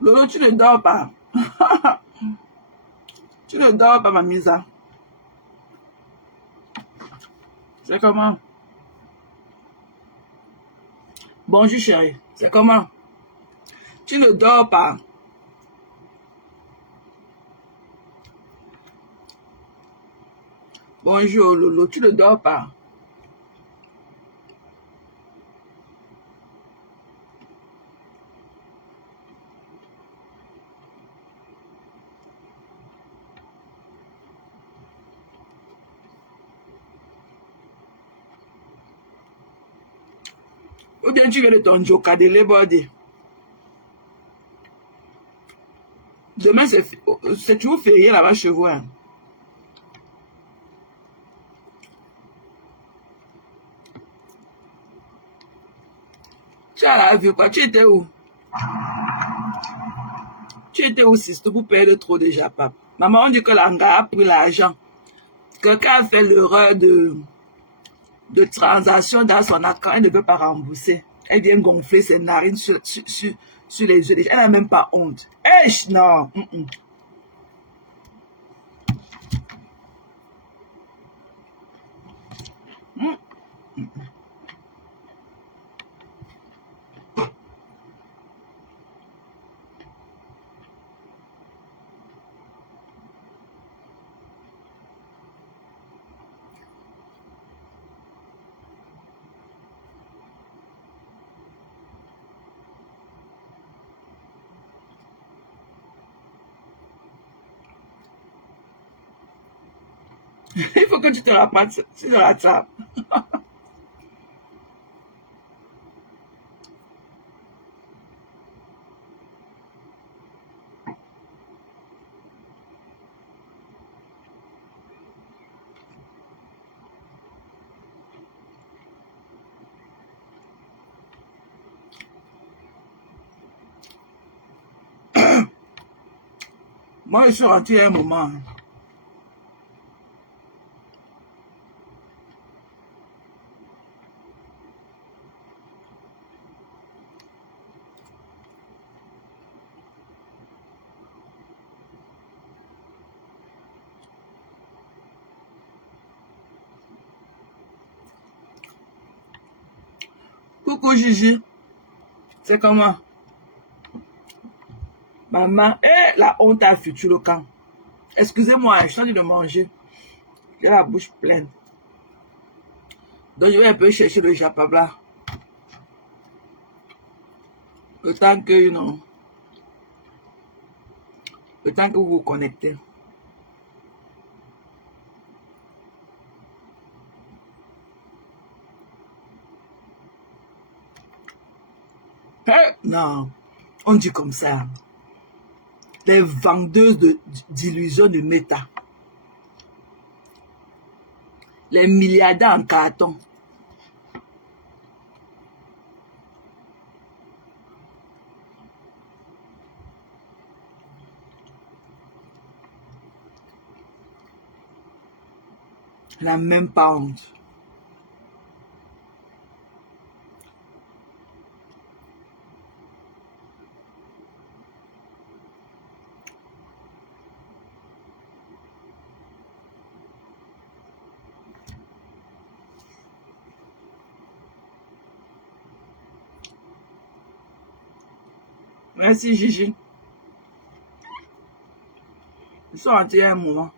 Lolo, tu ne dors pas. Tu ne dors pas, ma Misa. C'est comment? Bonjour, chérie. C'est comment? Tu ne dors pas. Bonjour, Lolo. Tu ne dors pas. Ou bien tu viens de ton joka de l'ébordé. Demain, c'est toujours férié là-bas chez vous. Hein. Tu as la vie, quoi. Tu étais où? Tu étais où, sister, pour perdre trop déjà, papa? Maman, on dit que l'anga a pris l'argent. Quelqu'un a fait l'erreur de transaction dans son account. Elle ne veut pas rembourser. Elle vient gonfler ses narines sur les yeux. Elle n'a même pas honte. Esh, non. Il faut que tu te rattrapes. Tu te rattrapes. Moi, je suis rentré à un moment. Coucou Gigi, c'est comment? Maman, la honte a foutu le camp. Excusez-moi, je suis en train de manger. J'ai la bouche pleine. Donc je vais un peu chercher le japabla. Le temps que, le temps que vous vous connectez. Non, on dit comme ça. Les vendeuses d'illusions de méta. Les milliardaires en carton. Elle n'a même pas honte. Merci Gigi. Ils sont rentrés à un moment.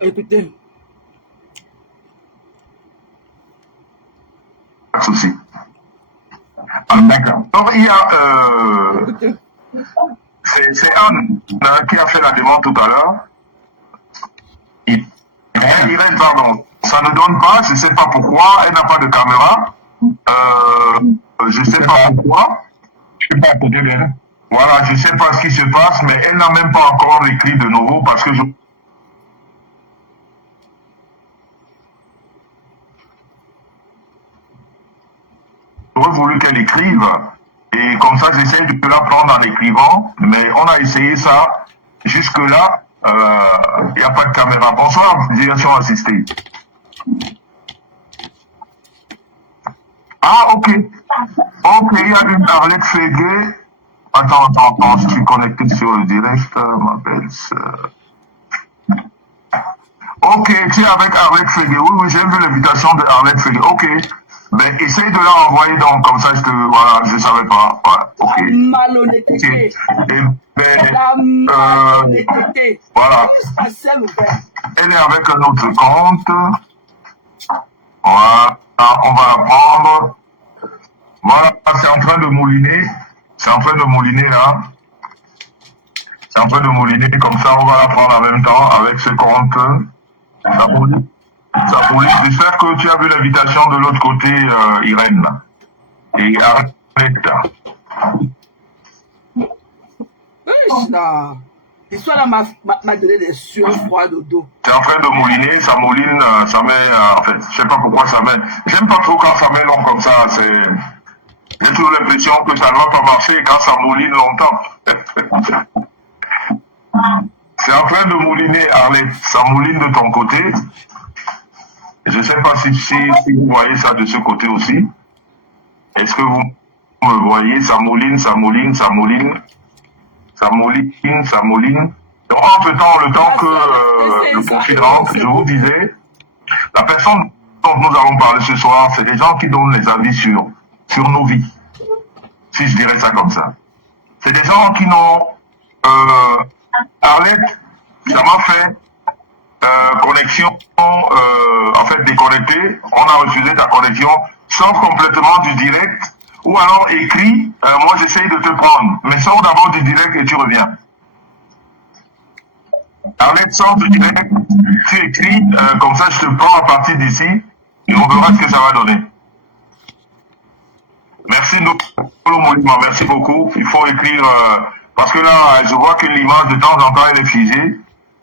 Écoutez. Pas de souci. D'accord. Donc, il y a... c'est Anne qui a fait la demande tout à l'heure. Irène, pardon. Ça ne donne pas, je ne sais pas pourquoi. Elle n'a pas de caméra. Je ne sais pas pourquoi. suis pas à côté d'elle. Voilà, je ne sais pas ce qui se passe, mais elle n'a même pas encore écrit de nouveau parce que j'aurais voulu qu'elle écrive. Et comme ça, j'essaie de la prendre en écrivant, mais on a essayé ça. Jusque-là, il n'y a pas de caméra. Bonsoir, direction assistée. Ah, ok. Ok, il y a une Arlette Fégué. Attends, je suis connecté sur le direct, ma belle sœur. Ok, tu es avec Arlette Fégué. Oui, j'ai vu l'invitation de Arlette Fégué. Ok. Mais essaye de la envoyer donc, comme ça, voilà, je ne savais pas. Voilà, ok. Malhonnêteté. Et ben, Malhonnêteté. voilà. Elle est avec un autre compte. Voilà, on va la prendre. Voilà, c'est en train de mouliner. C'est en train de mouliner là. C'est en train de mouliner, comme ça on va la prendre en même temps avec ce compte. Ça police. J'espère que tu as vu l'invitation de l'autre côté, Irène. Et arrête. L'histoire là m'a donné des sueurs froides au dos. C'est en train de mouliner, ça mouline, ça met, en fait, je sais pas pourquoi ça met. J'aime pas trop quand ça met long comme ça, j'ai toujours l'impression que ça ne va pas marcher quand ça mouline longtemps. C'est en train de mouliner, Arlette, ça mouline de ton côté. Je ne sais pas si vous voyez ça de ce côté aussi. Est-ce que vous me voyez? Ça mouline, ça mouline, ça mouline. Ça mouline, ça mouline. Donc, entre-temps, le temps que le profil rentre, je vous disais, la personne dont nous allons parler ce soir, c'est des gens qui donnent les avis sur nos vies. Si je dirais ça comme ça. C'est des gens qui n'ont... Arlette, ça m'a fait connexion, en fait déconnecté. On a refusé ta connexion, sors complètement du direct, ou alors écris, moi j'essaye de te prendre, mais sors d'abord du direct et tu reviens. Arlette, sors du direct, tu écris, comme ça je te prends à partir d'ici, et on verra ce que ça va donner. Merci, merci beaucoup. Il faut écrire, parce que là, je vois que l'image de temps en temps, elle est figée.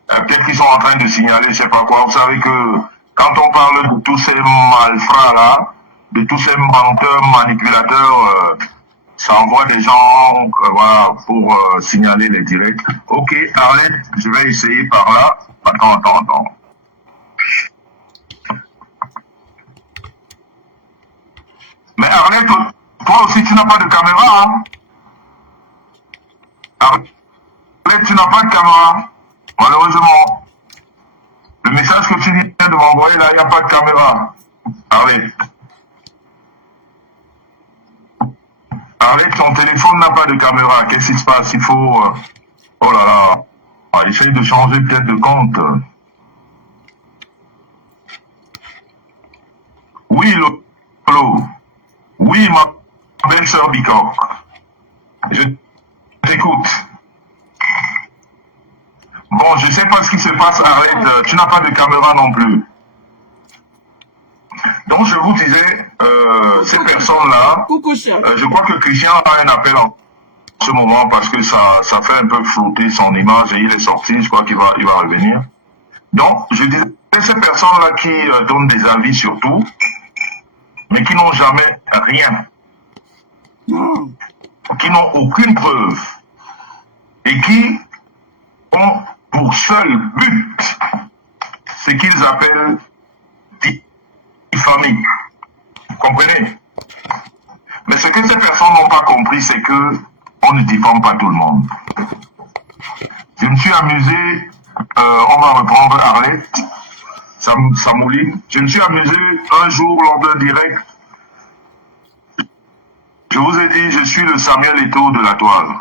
Peut-être qu'ils sont en train de signaler, je sais pas quoi. Vous savez que quand on parle de tous ces malfrats-là, de tous ces menteurs, manipulateurs, ça envoie des gens voilà, pour signaler les directs. Ok, Arlette, je vais essayer par là. Attends. Mais Arlette, toi aussi, tu n'as pas de caméra, hein? Arlette, tu n'as pas de caméra. Malheureusement, le message que tu viens de m'envoyer là, il n'y a pas de caméra. Arlette, ton téléphone n'a pas de caméra. Qu'est-ce qui se passe? Il faut... oh là là. Essaye de changer peut-être de compte. Oui, Lolo. Oui, ma belle sœur Bicor. Je t'écoute. Bon, je ne sais pas ce qui se passe, Arlette. Tu n'as pas de caméra non plus. Donc, je vous disais, ces personnes-là, je crois que Christian a un appel en ce moment parce que ça fait un peu flouter son image et il est sorti, je crois qu'il va revenir. Donc, je disais, ces personnes-là qui donnent des avis sur tout, mais qui n'ont jamais rien, qui n'ont aucune preuve et qui ont pour seul but ce qu'ils appellent diffamer. Vous comprenez? Mais ce que ces personnes n'ont pas compris, c'est que on ne diffame pas tout le monde. Je me suis amusé, on va reprendre Arlette, ça mouline. Je me suis amusé un jour lors d'un direct. Je vous ai dit, je suis le Samuel Eto'o de la toile.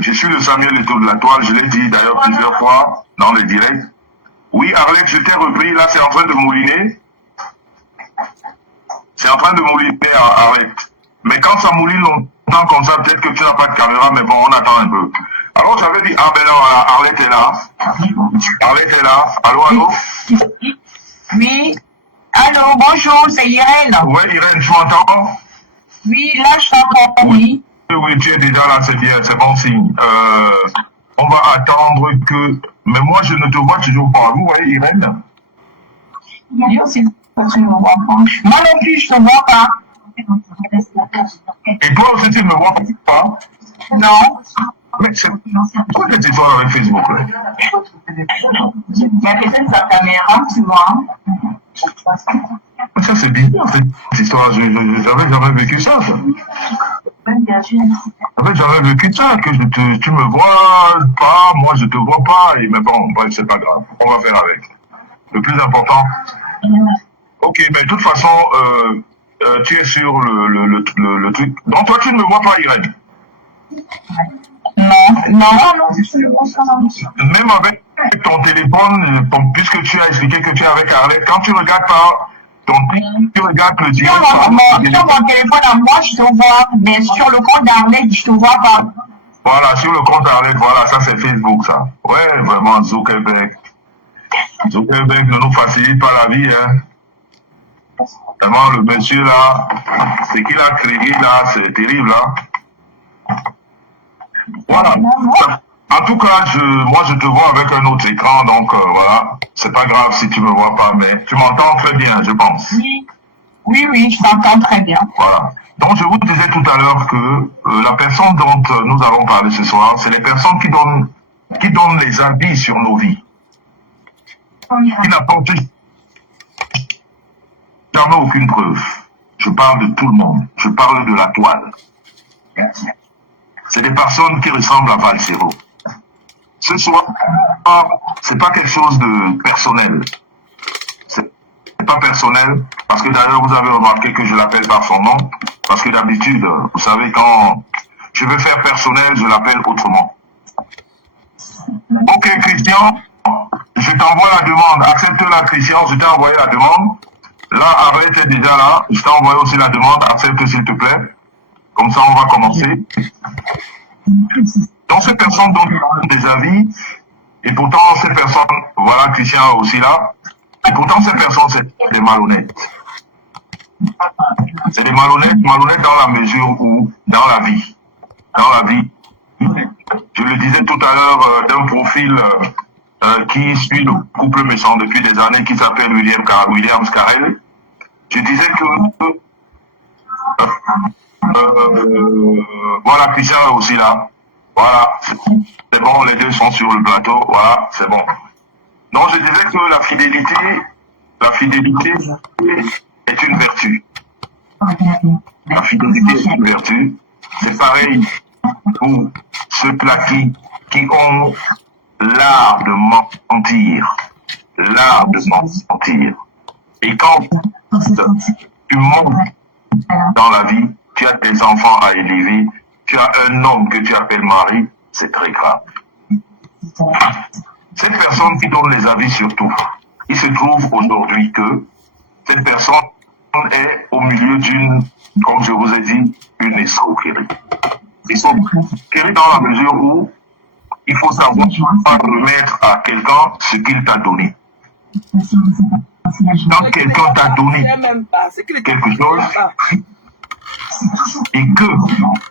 Je suis le Samuel Eto'o de la toile, je l'ai dit d'ailleurs plusieurs fois dans les directs. Oui, Arlette, je t'ai repris, là c'est en train de mouliner. C'est en train de mouliner, Arlette. Mais quand ça mouline longtemps comme ça, peut-être que tu n'as pas de caméra, mais bon, on attend un peu. Alors j'avais dit, ah ben non, Arlette est là. Arlette est là. Allô? Oui. Allô, bonjour, c'est Irène. Oui, Irène, tu m'entends? Oui, là, je t'entends, oui. Oui, tu es déjà là, c'est bien, c'est bon signe. On va attendre que... Mais moi, je ne te vois toujours pas. Vous voyez, Irène? Oui, aussi, tu ne me vois pas. Moi non plus, je ne te vois pas. Et toi aussi, tu ne me vois pas? Non. Mais c'est quoi cette histoire avec Facebook là? Mais peut-être sa caméra, tu vois. Ça, c'est bizarre, cette histoire. J'avais jamais vécu ça. J'avais jamais vécu ça, que tu me vois pas, moi je te vois pas. Mais bon, bref, c'est pas grave. On va faire avec. Le plus important. Ok, mais de toute façon, tu es sur le truc. Donc toi, tu ne me vois pas, Irène? Non. Même avec ton téléphone, puisque tu as expliqué que tu es avec Arlette, quand tu regardes par tu regardes le Sur mon téléphone à moi, je te vois, mais sur le compte d'Arlette, je te vois pas. Voilà, sur le compte d'Arlette, voilà, ça c'est Facebook, ça. Ouais, vraiment, Zuckerberg. Zuckerberg ne nous facilite pas la vie, hein. Vraiment, le monsieur là, ce qu'il a créé là, c'est terrible, hein. Voilà. En tout cas, moi je te vois avec un autre écran, donc voilà. C'est pas grave si tu me vois pas, mais tu m'entends très bien, je pense. Oui, je t'entends très bien. Voilà. Donc je vous disais tout à l'heure que la personne dont nous allons parler ce soir, c'est les personnes qui donnent les avis sur nos vies. Qui n'apportent jamais aucune preuve. Je parle de tout le monde. Je parle de la toile. C'est des personnes qui ressemblent à Valsero. Ce soir, c'est pas quelque chose de personnel. C'est pas personnel, parce que d'ailleurs vous avez remarqué que je l'appelle par son nom, parce que d'habitude, vous savez, quand je veux faire personnel, je l'appelle autrement. Ok, Christian, je t'envoie la demande. Accepte-la, Christian, je t'ai envoyé la demande. Là, Arlette est déjà là. Je t'ai envoyé aussi la demande. Accepte, s'il te plaît. Comme ça, on va commencer. Donc, ces personnes donnent des avis. Et pourtant, ces personnes, voilà, Christian est aussi là. Et pourtant, ces personnes, c'est des malhonnêtes. C'est des malhonnêtes dans la mesure où, dans la vie, je le disais tout à l'heure d'un profil qui suit le couple méchant depuis des années, qui s'appelle William Scarrell. Je disais que voilà, Christian est aussi là. Voilà, c'est bon, les deux sont sur le plateau. Voilà, c'est bon. Donc je disais que la fidélité est une vertu. La fidélité est une vertu. C'est pareil pour ceux-là qui ont l'art de mentir. L'art de mentir. Et quand tu montes dans la vie, tu as des enfants à élever, tu as un homme que tu appelles mari, c'est très grave. Cette personne qui donne les avis sur tout, il se trouve aujourd'hui que cette personne est au milieu d'une, comme je vous ai dit, une escroquerie. Escroquerie dans la mesure où il faut savoir remettre à quelqu'un ce qu'il t'a donné. Quand quelqu'un t'a donné quelque chose et que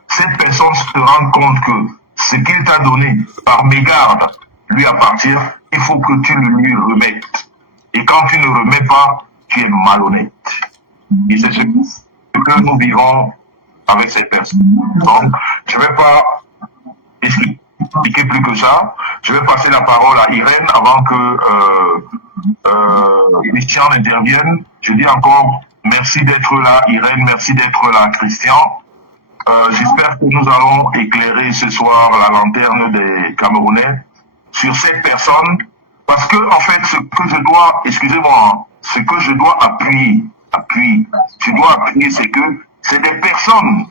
cette personne se rend compte que ce qu'il t'a donné par mégarde lui appartient, il faut que tu le lui remettes. Et quand tu ne remets pas, tu es malhonnête. Et c'est ce que nous vivons avec ces personnes. Donc, je ne vais pas expliquer plus que ça. Je vais passer la parole à Irène avant que Christian intervienne. Je dis encore merci d'être là, Irène, merci d'être là, Christian. J'espère que nous allons éclairer ce soir la lanterne des Camerounais sur cette personne, parce que, en fait, ce que je dois, excusez-moi, ce que je dois appuyer, c'est que c'est des personnes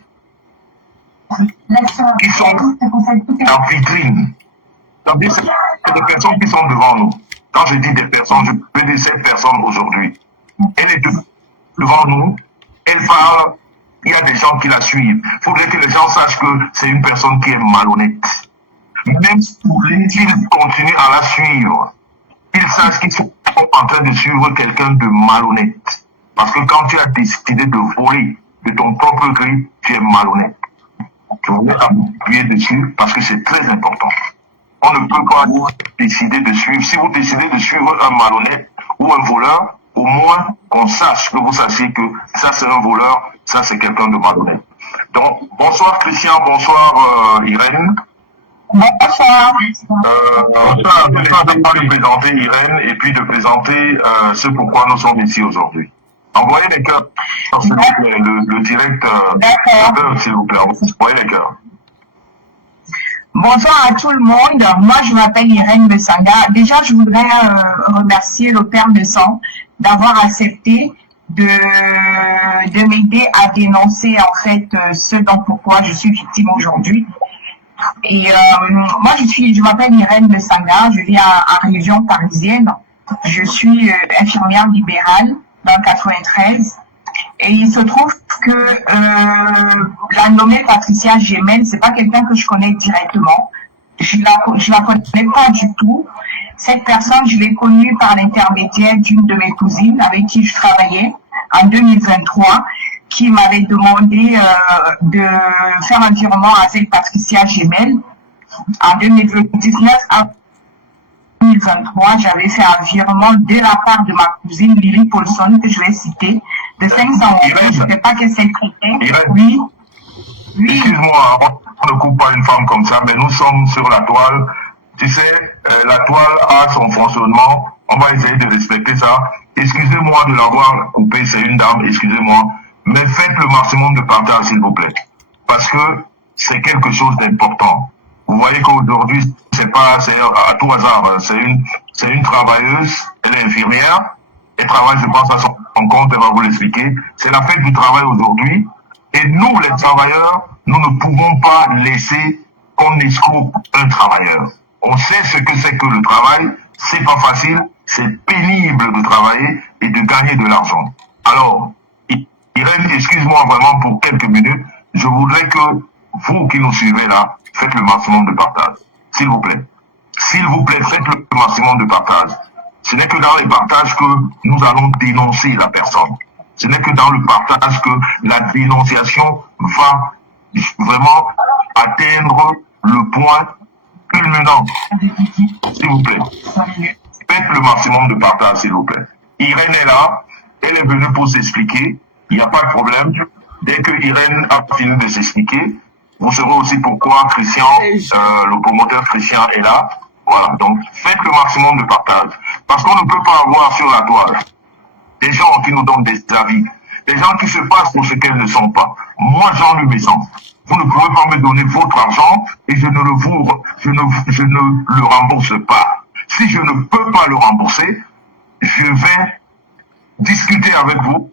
qui sont en vitrine. C'est-à-dire, c'est des personnes qui sont devant nous. Quand je dis des personnes, je peux dire cette personne aujourd'hui. Elle est devant nous, elle parle, il y a des gens qui la suivent. Il faudrait que les gens sachent que c'est une personne qui est malhonnête. Même s'ils continuent à la suivre, ils sachent qu'ils sont en train de suivre quelqu'un de malhonnête. Parce que quand tu as décidé de voler de ton propre gré, tu es malhonnête. Je voulais appuyer dessus parce que c'est très important. On ne peut pas décider de suivre. Si vous décidez de suivre un malhonnête ou un voleur, au moins qu'on sache, que vous sachiez que ça c'est un voleur, ça c'est quelqu'un de malhonnête. Donc, bonsoir Christian, bonsoir Irène. Bonsoir. Je vais d'abord de présenter Irène et puis de présenter ce pourquoi nous sommes ici aujourd'hui. Envoyez les cœurs, s'il vous plaît, le direct, s'il vous plaît, envoyez les cœurs. Bonsoir à tout le monde. Moi, je m'appelle Irène Besanga. Déjà, je voudrais remercier le Père de Sang d'avoir accepté de m'aider à dénoncer en fait ce dont pourquoi je suis victime aujourd'hui. Et moi, je m'appelle Irène Besanga. Je vis en région parisienne. Je suis infirmière libérale dans le 93. Et il se trouve que la nommée Patricia Gemel, c'est pas quelqu'un que je connais directement. Je la connais pas du tout. Cette personne, je l'ai connue par l'intermédiaire d'une de mes cousines avec qui je travaillais en 2023, qui m'avait demandé de faire un virement à cette Patricia Gemel. En 2019, à 2023, j'avais fait un virement de la part de ma cousine Lily Paulson, que je vais citer, de 500 €. Je ne sais pas qu'est-ce qu'elle crée. Oui. Excuse-moi, on ne coupe pas une femme comme ça, mais nous sommes sur la toile. Tu sais, la toile a son fonctionnement. On va essayer de respecter ça. Excusez-moi de l'avoir coupé, c'est une dame, excusez-moi. Mais faites le maximum de partage, s'il vous plaît. Parce que c'est quelque chose d'important. Vous voyez qu'aujourd'hui, c'est à tout hasard. C'est une travailleuse, elle est infirmière. Elle travaille, je pense, à son compte, elle va vous l'expliquer. C'est la fête du travail aujourd'hui. Et nous, les travailleurs, nous ne pouvons pas laisser qu'on escroque un travailleur. On sait ce que c'est que le travail. C'est pas facile. C'est pénible de travailler et de gagner de l'argent. Alors, Irène, excuse-moi vraiment pour quelques minutes. Je voudrais que vous qui nous suivez là, faites le maximum de partage. S'il vous plaît. S'il vous plaît, faites le maximum de partage. Ce n'est que dans les partages que nous allons dénoncer la personne. Ce n'est que dans le partage que la dénonciation va vraiment atteindre le point culminant. S'il vous plaît. Faites le maximum de partage, s'il vous plaît. Irène est là. Elle est venue pour s'expliquer. Il n'y a pas de problème. Dès que Irène a fini de s'expliquer, vous saurez aussi pourquoi Christian, le promoteur Christian est là. Voilà. Donc, faites le maximum de partage. Parce qu'on ne peut pas avoir sur la toile des gens qui nous donnent des avis, des gens qui se passent pour ce qu'elles ne sont pas. Moi, Jean-Luc Besson, vous ne pouvez pas me donner votre argent et je ne le rembourse pas. Si je ne peux pas le rembourser, je vais discuter avec vous.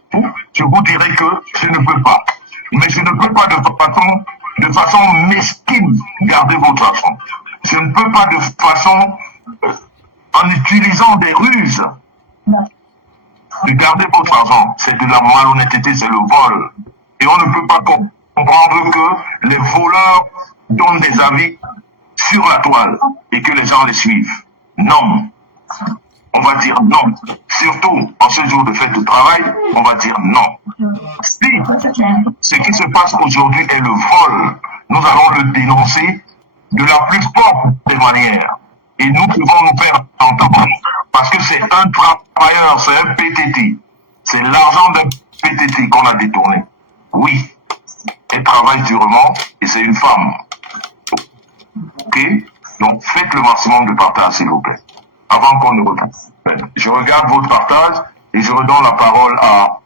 Je vous dirai que je ne peux pas. Mais je ne peux pas de façon mesquine garder votre argent. Je ne peux pas de façon, en utilisant des ruses, de garder votre argent. C'est de la malhonnêteté, c'est le vol. Et on ne peut pas comprendre que les voleurs donnent des avis sur la toile et que les gens les suivent. Non. On va dire non. Surtout en ce jour de fête de travail, on va dire non. Si ce qui se passe aujourd'hui est le vol, nous allons le dénoncer de la plus forte des manières. Et nous devons nous faire entendre. Parce que c'est un travailleur, c'est un PTT. C'est l'argent d'un PTT qu'on a détourné. Oui. Elle travaille durement et c'est une femme. Ok? Donc faites le maximum de partage, s'il vous plaît. Avant qu'on ne regarde. Je regarde votre partage et je redonne la parole à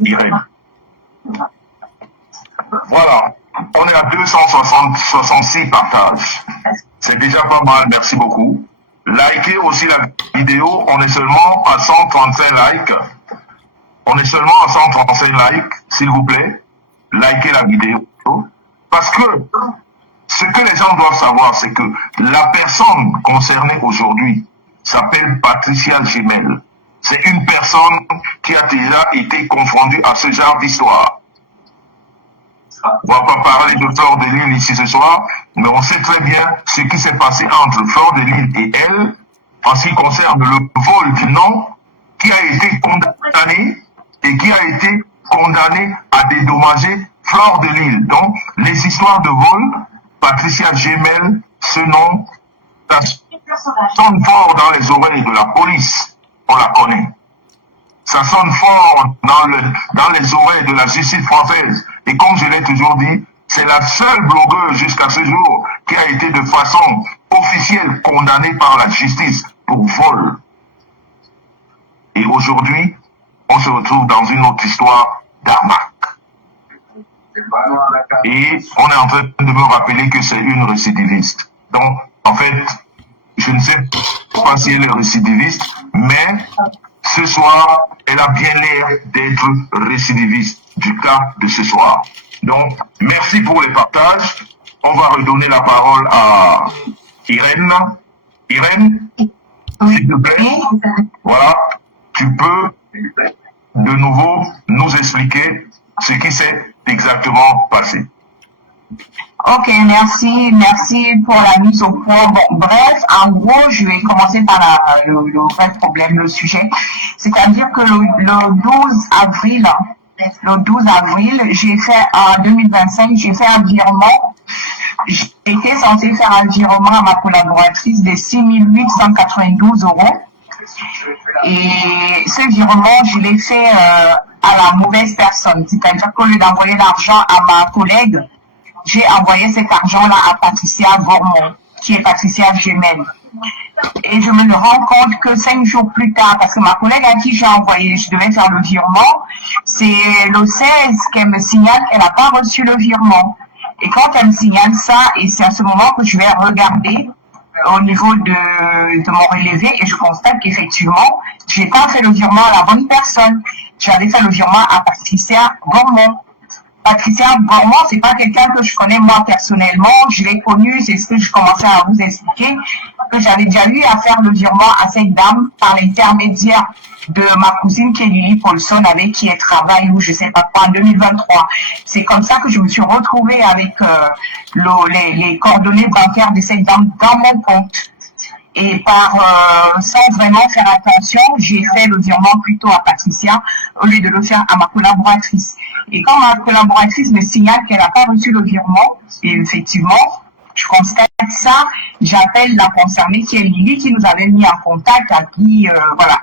Irène. Voilà. On est à 266 partages. C'est déjà pas mal, merci beaucoup. Likez aussi la vidéo, on est seulement à 135 likes. On est seulement à 135 likes, s'il vous plaît. Likez la vidéo. Parce que ce que les gens doivent savoir, c'est que la personne concernée aujourd'hui s'appelle Patricia Gemel. C'est une personne qui a déjà été confondue à ce genre d'histoire. On ne va pas parler de Fleur de Lille ici ce soir, mais on sait très bien ce qui s'est passé entre Fleur de Lille et elle, en ce qui concerne le vol du nom, qui a été condamné et qui a été condamnée à dédommager Flore de Lille. Donc, les histoires de vol, Patricia Gemel, ce nom, ça sonne fort dans les oreilles de la police. On la connaît. Ça sonne fort dans les oreilles de la justice française. Et comme je l'ai toujours dit, c'est la seule blogueuse jusqu'à ce jour qui a été de façon officielle condamnée par la justice pour vol. Et aujourd'hui, on se retrouve dans une autre histoire d'arnaque. Et on est en train de me rappeler que c'est une récidiviste. Donc, en fait, je ne sais pas si elle est récidiviste, mais ce soir, elle a bien l'air d'être récidiviste du cas de ce soir. Donc, merci pour les partages. On va redonner la parole à Irène. Irène, s'il te plaît. Voilà, tu peux de nouveau nous expliquer ce qui s'est exactement passé. Ok, merci pour la mise au point. Bon, bref, en gros, je vais commencer par le vrai problème, le sujet. C'est-à-dire que le 12 avril, j'ai fait, en 2025, j'ai fait un virement. J'étais censée faire un virement à ma collaboratrice de 6 892 €. Et ce virement, je l'ai fait à la mauvaise personne. C'est-à-dire qu'au lieu d'envoyer l'argent à ma collègue, j'ai envoyé cet argent-là à Patricia Gormont, qui est Patricia Gemel. Et je me rends compte que 5 jours plus tard, parce que ma collègue à qui j'ai envoyé, je devais faire le virement, c'est le 16 qu'elle me signale qu'elle n'a pas reçu le virement. Et quand elle me signale ça, et c'est à ce moment que je vais regarder au niveau de mon relevé, et je constate qu'effectivement, je n'ai pas fait le virement à la bonne personne. J'avais fait le virement à Patricia Gormont. Patricia Gormont, c'est pas quelqu'un que je connais moi personnellement. Je l'ai connue, c'est ce que je commençais à vous expliquer, que j'avais déjà eu à faire le virement à cette dame par l'intermédiaire de ma cousine qui est Lily Paulson, avec qui elle travaille, ou je sais pas quoi, en 2023. C'est comme ça que je me suis retrouvée avec les coordonnées bancaires de cette dame dans mon compte. Et sans vraiment faire attention, j'ai fait le virement plutôt à Patricia au lieu de le faire à ma collaboratrice. Et quand ma collaboratrice me signale qu'elle n'a pas reçu le virement, et effectivement, je constate ça, j'appelle la concernée qui est Lily, qui nous avait mis en contact, à qui, voilà.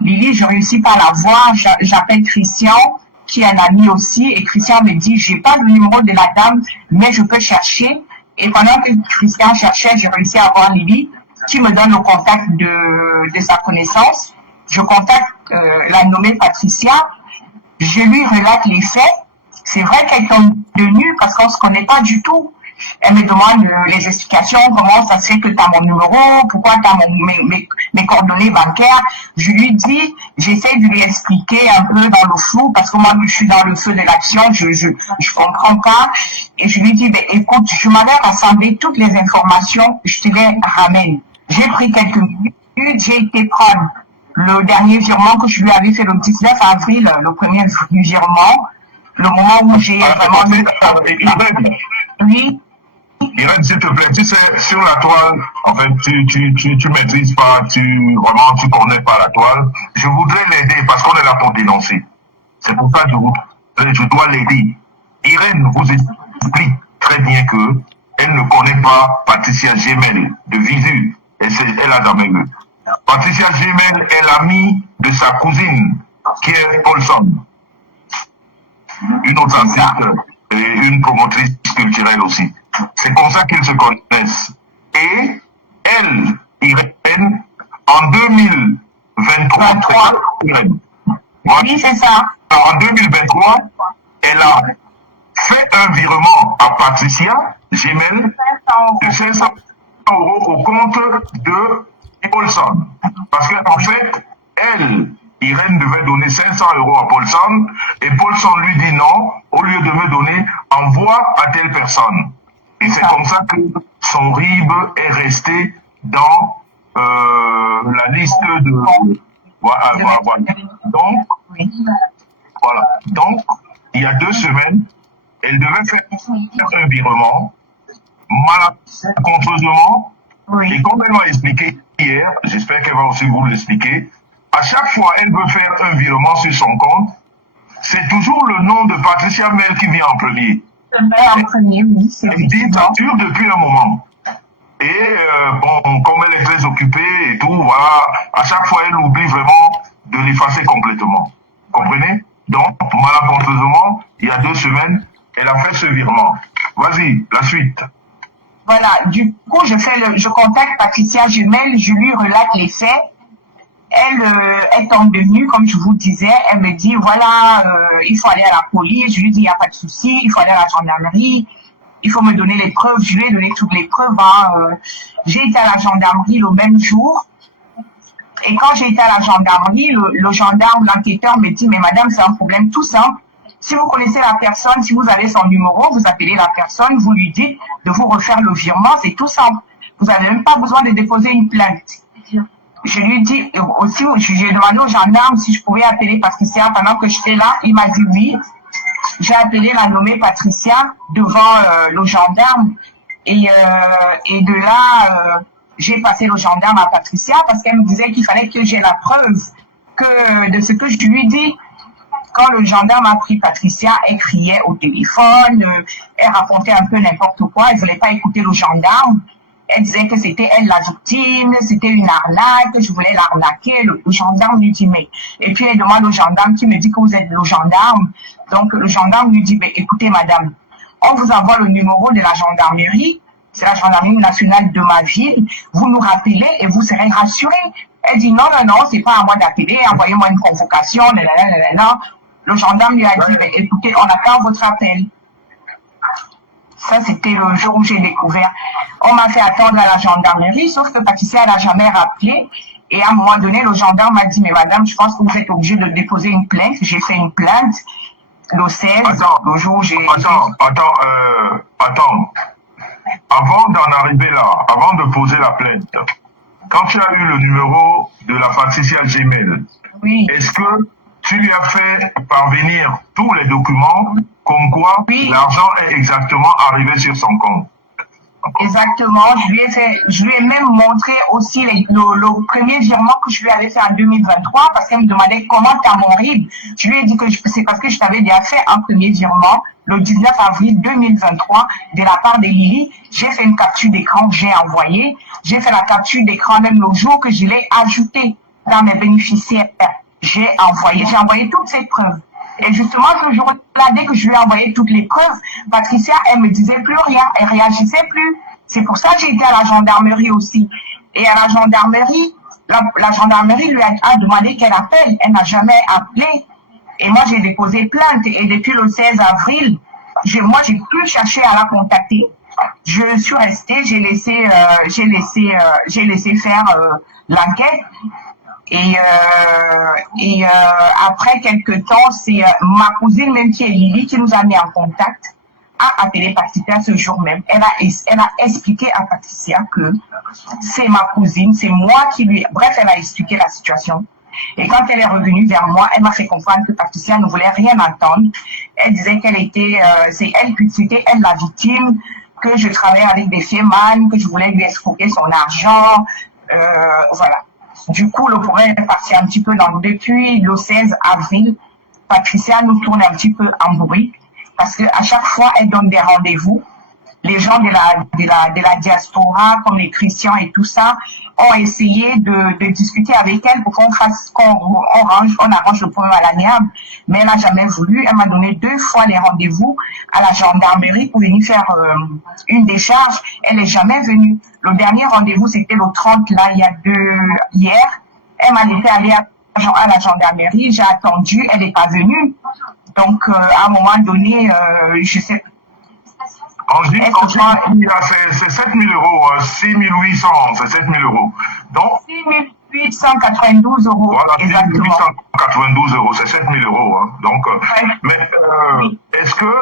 Lily, je réussis pas à la voir, j'appelle Christian, qui est un ami aussi, et Christian me dit, j'ai pas le numéro de la dame, mais je peux chercher. Et pendant que Christian cherchait, j'ai réussi à avoir Lily, qui me donne le contact de sa connaissance. Je contacte la nommée Patricia, je lui relate les faits. C'est vrai qu'elle tombe de nu parce qu'on se connaît pas du tout. Elle me demande les explications, comment ça se fait que tu as mon numéro, pourquoi tu as mes coordonnées bancaires. Je lui dis, j'essaie de lui expliquer un peu dans le flou, parce que moi, je suis dans le feu de l'action, je comprends pas. Et je lui dis, ben, écoute, je m'avais rassemblé toutes les informations, je te les ramène. J'ai pris quelques minutes, j'ai été prendre le dernier virement que je lui avais fait le 19 avril, le premier virement, le moment où j'ai vraiment mis... Oui. Irène, s'il te plaît, tu sais, sur la toile, en fait, tu maîtrises pas, tu connais pas la toile. Je voudrais l'aider parce qu'on est là pour dénoncer. C'est pour ça que je dois l'aider. Irène vous explique très bien que elle ne connaît pas Patricia Gemel de visu. Elle a jamais vu. Patricia Gemel est l'amie de sa cousine, qui est Paulson. Une autre artiste et une promotrice culturelle aussi. C'est comme ça qu'ils se connaissent. Et elle, Irène, en 2023, Irène, oui, c'est ça. En 2023, elle a fait un virement à Patricia Gemel de 500 € au compte de Paulson. Parce qu'en fait, elle, Irène devait donner 500 € à Paulson et Paulson lui dit non, au lieu de me donner, envoie à telle personne. Et c'est comme ça que son RIB est resté dans la liste de... Voilà. Donc, voilà. Donc, il y a 2 semaines, elle devait faire un virement, malencontreusement, et comme elle m'a expliqué hier, j'espère qu'elle va aussi vous l'expliquer, à chaque fois elle veut faire un virement sur son compte, c'est toujours le nom de Patricia Mel qui vient en premier. En premier, oui, c'est Elle dictature depuis un moment. Et bon, comme elle est très occupée et tout, voilà, à chaque fois, elle oublie vraiment de l'effacer complètement. Vous comprenez? Donc, malencontreusement, il y a 2 semaines, elle a fait ce virement. Vas-y, la suite. Voilà, du coup, je contacte Patricia Jumel, je lui relate les faits. Elle tombe de nu, comme je vous disais, elle me dit, voilà, il faut aller à la police. Je lui dis, il n'y a pas de souci, il faut aller à la gendarmerie, il faut me donner les preuves. Je lui ai donné toutes les preuves. J'ai été à la gendarmerie le même jour. Et quand j'ai été à la gendarmerie, le gendarme, l'enquêteur me dit, mais madame, c'est un problème tout simple. Si vous connaissez la personne, si vous avez son numéro, vous appelez la personne, vous lui dites de vous refaire le virement, c'est tout simple. Vous n'avez même pas besoin de déposer une plainte. Je lui dis aussi, j'ai demandé au gendarme si je pouvais appeler Patricia pendant que j'étais là. Il m'a dit oui. J'ai appelé la nommée Patricia devant le gendarme. Et de là, j'ai passé le gendarme à Patricia parce qu'elle me disait qu'il fallait que j'ai la preuve de ce que je lui dis. Quand le gendarme a pris Patricia, elle criait au téléphone, elle racontait un peu n'importe quoi, elle ne voulait pas écouter le gendarme. Elle disait que c'était elle la victime, c'était une arnaque, que je voulais l'arnaquer. Le gendarme lui dit, mais... Et puis elle demande au gendarme qui me dit que vous êtes le gendarme. Donc le gendarme lui dit, mais écoutez madame, on vous envoie le numéro de la gendarmerie, c'est la gendarmerie nationale de ma ville, vous nous rappelez et vous serez rassurés. Elle dit, non, c'est pas à moi d'appeler, envoyez-moi une convocation, nanana. Le gendarme lui a dit, mais écoutez, on attend votre appel. Ça, c'était le jour où j'ai découvert. On m'a fait attendre à la gendarmerie, sauf que Patricia n'a jamais rappelé. Et à un moment donné, le gendarme m'a dit, mais madame, je pense que vous êtes obligée de déposer une plainte. J'ai fait une plainte le 16, le jour où j'ai... Attends. Avant d'en arriver là, avant de poser la plainte, quand tu as eu le numéro de la Patricia Jumel, oui. Est-ce que tu lui as fait parvenir tous les documents comme quoi l'argent est exactement arrivé sur son compte? Exactement, je lui ai même montré aussi le premier virement que je lui avais fait en 2023 parce qu'elle me demandait comment t'as mon RIB. Je lui ai dit que c'est parce que je t'avais déjà fait un premier virement le 19 avril 2023 de la part de Lily. J'ai fait une capture d'écran, j'ai envoyé. J'ai fait la capture d'écran même le jour que je l'ai ajouté dans mes bénéficiaires. J'ai envoyé toutes ces preuves. Et justement, ce jour-là, dès que je lui ai envoyé toutes les preuves, Patricia, elle me disait plus rien, elle réagissait plus. C'est pour ça que j'ai été à la gendarmerie aussi. Et à la gendarmerie, la gendarmerie lui a demandé qu'elle appelle. Elle n'a jamais appelé. Et moi, j'ai déposé plainte. Et depuis le 16 avril, moi, j'ai plus cherché à la contacter. Je suis restée, j'ai laissé faire l'enquête. Et après quelques temps, c'est ma cousine même qui est Lily qui nous a mis en contact, a appelé Patricia ce jour même. Elle a expliqué à Patricia que c'est ma cousine, c'est moi qui lui... Bref, elle a expliqué la situation. Et quand elle est revenue vers moi, elle m'a fait comprendre que Patricia ne voulait rien entendre. Elle disait qu'elle était... c'était elle la victime, que je travaillais avec des firmes, que je voulais lui escroquer son argent. Voilà. Du coup, le problème est parti un petit peu depuis le 16 avril. Patricia nous tourne un petit peu en bruit parce que à chaque fois, elle donne des rendez-vous. Les gens de la diaspora, comme les chrétiens et tout ça, ont essayé de discuter avec elle pour qu'on arrange le problème à l'amiable. Mais elle n'a jamais voulu. Elle m'a donné 2 fois les rendez-vous à la gendarmerie pour venir faire une décharge. Elle n'est jamais venue. Le dernier rendez-vous, c'était le 30, là, hier. Elle m'a laissé aller à la gendarmerie. J'ai attendu. Elle n'est pas venue. Donc, à un moment donné, je sais. Quand je dis c'est 7 000 euros, 6 800, c'est 7 000 euros. Donc, 6 892 euros. Voilà, 6 exactement. 892 euros, c'est 7 000 euros. Hein. Donc, mais est-ce que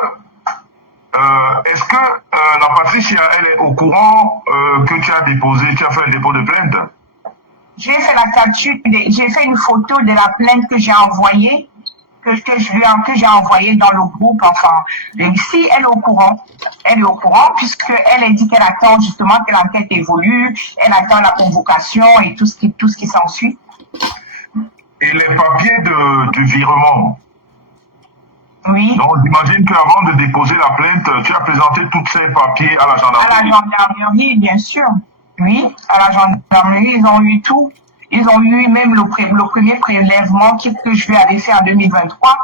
la Patricia, elle est au courant que tu as fait un dépôt de plainte? J'ai fait la capture, j'ai fait une photo de la plainte que j'ai envoyée, que j'ai envoyée dans le groupe, enfin. Ici, elle est au courant, puisqu'elle a dit qu'elle attend justement que l'enquête évolue, elle attend la convocation et tout ce qui s'ensuit. Et les papiers du virement, Oui. Donc, j'imagine qu'avant de déposer la plainte, tu as présenté tous ces papiers à la gendarmerie. À la gendarmerie, bien sûr. Oui, à la gendarmerie, ils ont eu tout. Ils ont eu même le premier prélèvement que je lui avais fait en 2023.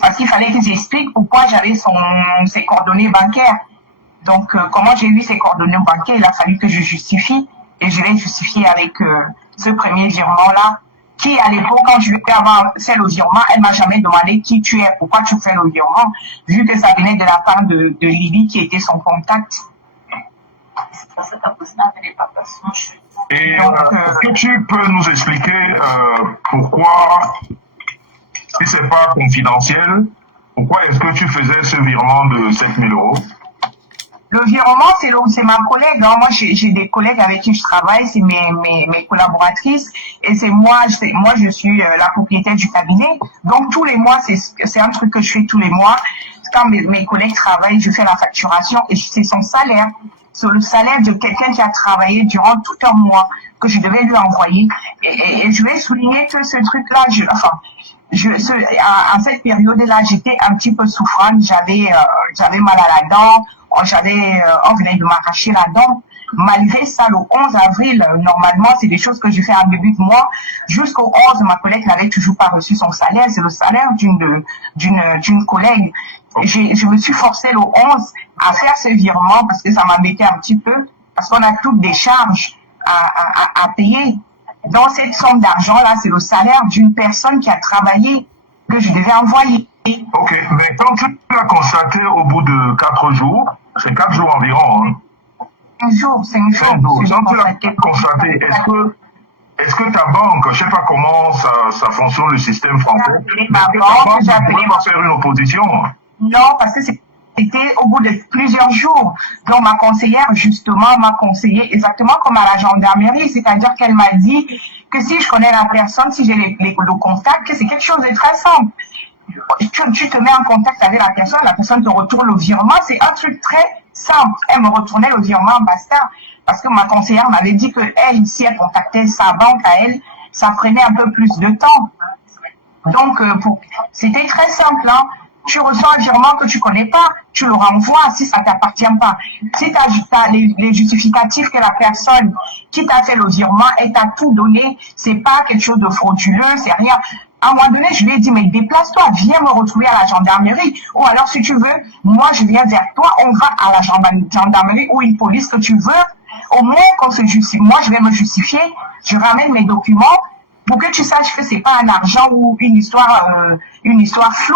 Parce qu'il fallait qu'ils expliquent pourquoi j'avais ses coordonnées bancaires. Donc, comment j'ai eu ses coordonnées bancaires, il a fallu que je justifie. Et je l'ai justifié avec ce premier virement-là. Qui, à l'époque, quand je lui ai fait le virement, elle m'a jamais demandé qui tu es, pourquoi tu fais le virement, vu que ça venait de la part de Lily qui était son contact. Et est-ce que tu peux nous expliquer pourquoi, si c'est pas confidentiel, pourquoi est-ce que tu faisais ce virement de 7 000 euros? Le virement, c'est ma collègue. Hein. Moi, j'ai des collègues avec qui je travaille, c'est mes collaboratrices, et c'est moi, je suis la propriétaire du cabinet. Donc tous les mois, c'est un truc que je fais tous les mois. Quand mes collègues travaillent, je fais la facturation et c'est son salaire. C'est le salaire de quelqu'un qui a travaillé durant tout un mois que je devais lui envoyer. Et je vais souligner que ce truc-là, à cette période-là, j'étais un petit peu souffrante. J'avais mal à la dent. On venait de m'arracher la dent. Malgré ça, le 11 avril, normalement, c'est des choses que je fais en début de mois. Jusqu'au 11, ma collègue n'avait toujours pas reçu son salaire. C'est le salaire d'une collègue. Je me suis forcée le 11 à faire ce virement parce que ça m'embêtait un petit peu, parce qu'on a toutes des charges à payer. Dans cette somme d'argent-là, c'est le salaire d'une personne qui a travaillé que je devais envoyer. Ok, mais quand tu l'as constaté au bout de 4 jours, c'est 4 jours environ, hein? 5 jours. Quand tu l'as constaté, est-ce que ta banque, je ne sais pas comment ça fonctionne le système français, est-ce que ta banque ne pouvait pas faire une opposition? Non, parce que c'était au bout de plusieurs jours. Donc ma conseillère, justement, m'a conseillé exactement comme à la gendarmerie, c'est-à-dire qu'elle m'a dit que si je connais la personne, si j'ai le contact, que c'est quelque chose de très simple. Tu te mets en contact avec la personne te retourne le virement, c'est un truc très simple. Elle me retournait le virement, basta. Parce que ma conseillère m'avait dit que elle, si elle contactait sa banque à elle, ça prenait un peu plus de temps. Donc, c'était très simple, hein. Tu reçois un virement que tu connais pas, tu le renvoies si ça t'appartient pas. Si tu as les justificatifs que la personne qui t'a fait le virement, elle t'a tout donné, c'est pas quelque chose de frauduleux, c'est rien. À un moment donné, je lui ai dit, mais déplace-toi, viens me retrouver à la gendarmerie. Ou alors, si tu veux, moi, je viens vers toi, on va à la gendarmerie ou une police que tu veux. Au moins, qu'on se justifie. Moi, je vais me justifier, je ramène mes documents pour que tu saches que c'est pas un argent ou une histoire floue.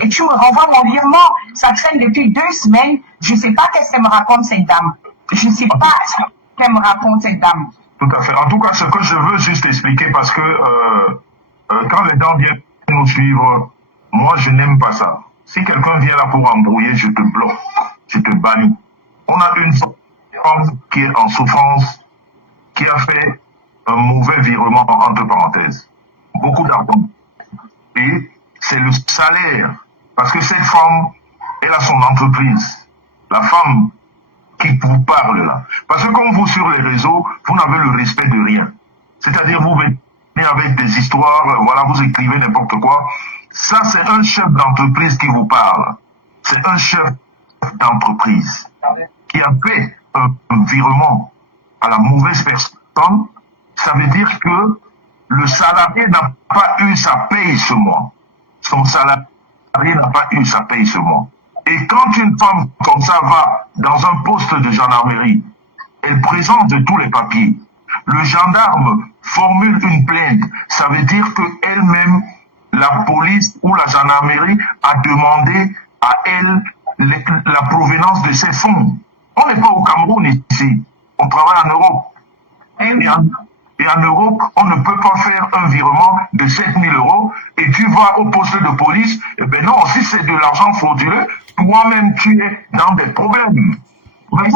Et tu me renvoies mon virement. Ça traîne depuis 2 semaines. Je sais pas qu'est-ce qu'elle me raconte, cette dame. Je sais pas ce qu'elle me raconte, cette dame. Tout à fait. En tout cas, ce que je veux juste expliquer, parce que quand les gens viennent nous suivre, moi, je n'aime pas ça. Si quelqu'un vient là pour embrouiller, je te bloque, je te bannis. On a une femme qui est en souffrance, qui a fait un mauvais virement, entre parenthèses. Beaucoup d'argent. Et c'est le salaire. Parce que cette femme, elle a son entreprise. La femme qui vous parle là. Parce que comme vous sur les réseaux, vous n'avez le respect de rien. C'est-à-dire, vous venez avec des histoires, voilà, vous écrivez n'importe quoi. Ça, c'est un chef d'entreprise qui vous parle. C'est un chef d'entreprise qui a fait un virement à la mauvaise personne. Ça veut dire que le salarié n'a pas eu sa paye ce mois. Son salarié n'a pas eu sa paye ce mois. Et quand une femme comme ça va dans un poste de gendarmerie, elle présente tous les papiers. Le gendarme formule une plainte. Ça veut dire qu'elle-même, la police ou la gendarmerie a demandé à elle la provenance de ces fonds. On n'est pas au Cameroun ici. On travaille en Europe. Et en Europe, on ne peut pas faire un virement de 7 000 euros et tu vas au poste de police. Eh bien non, si c'est de l'argent frauduleux, toi-même tu es dans des problèmes. Mais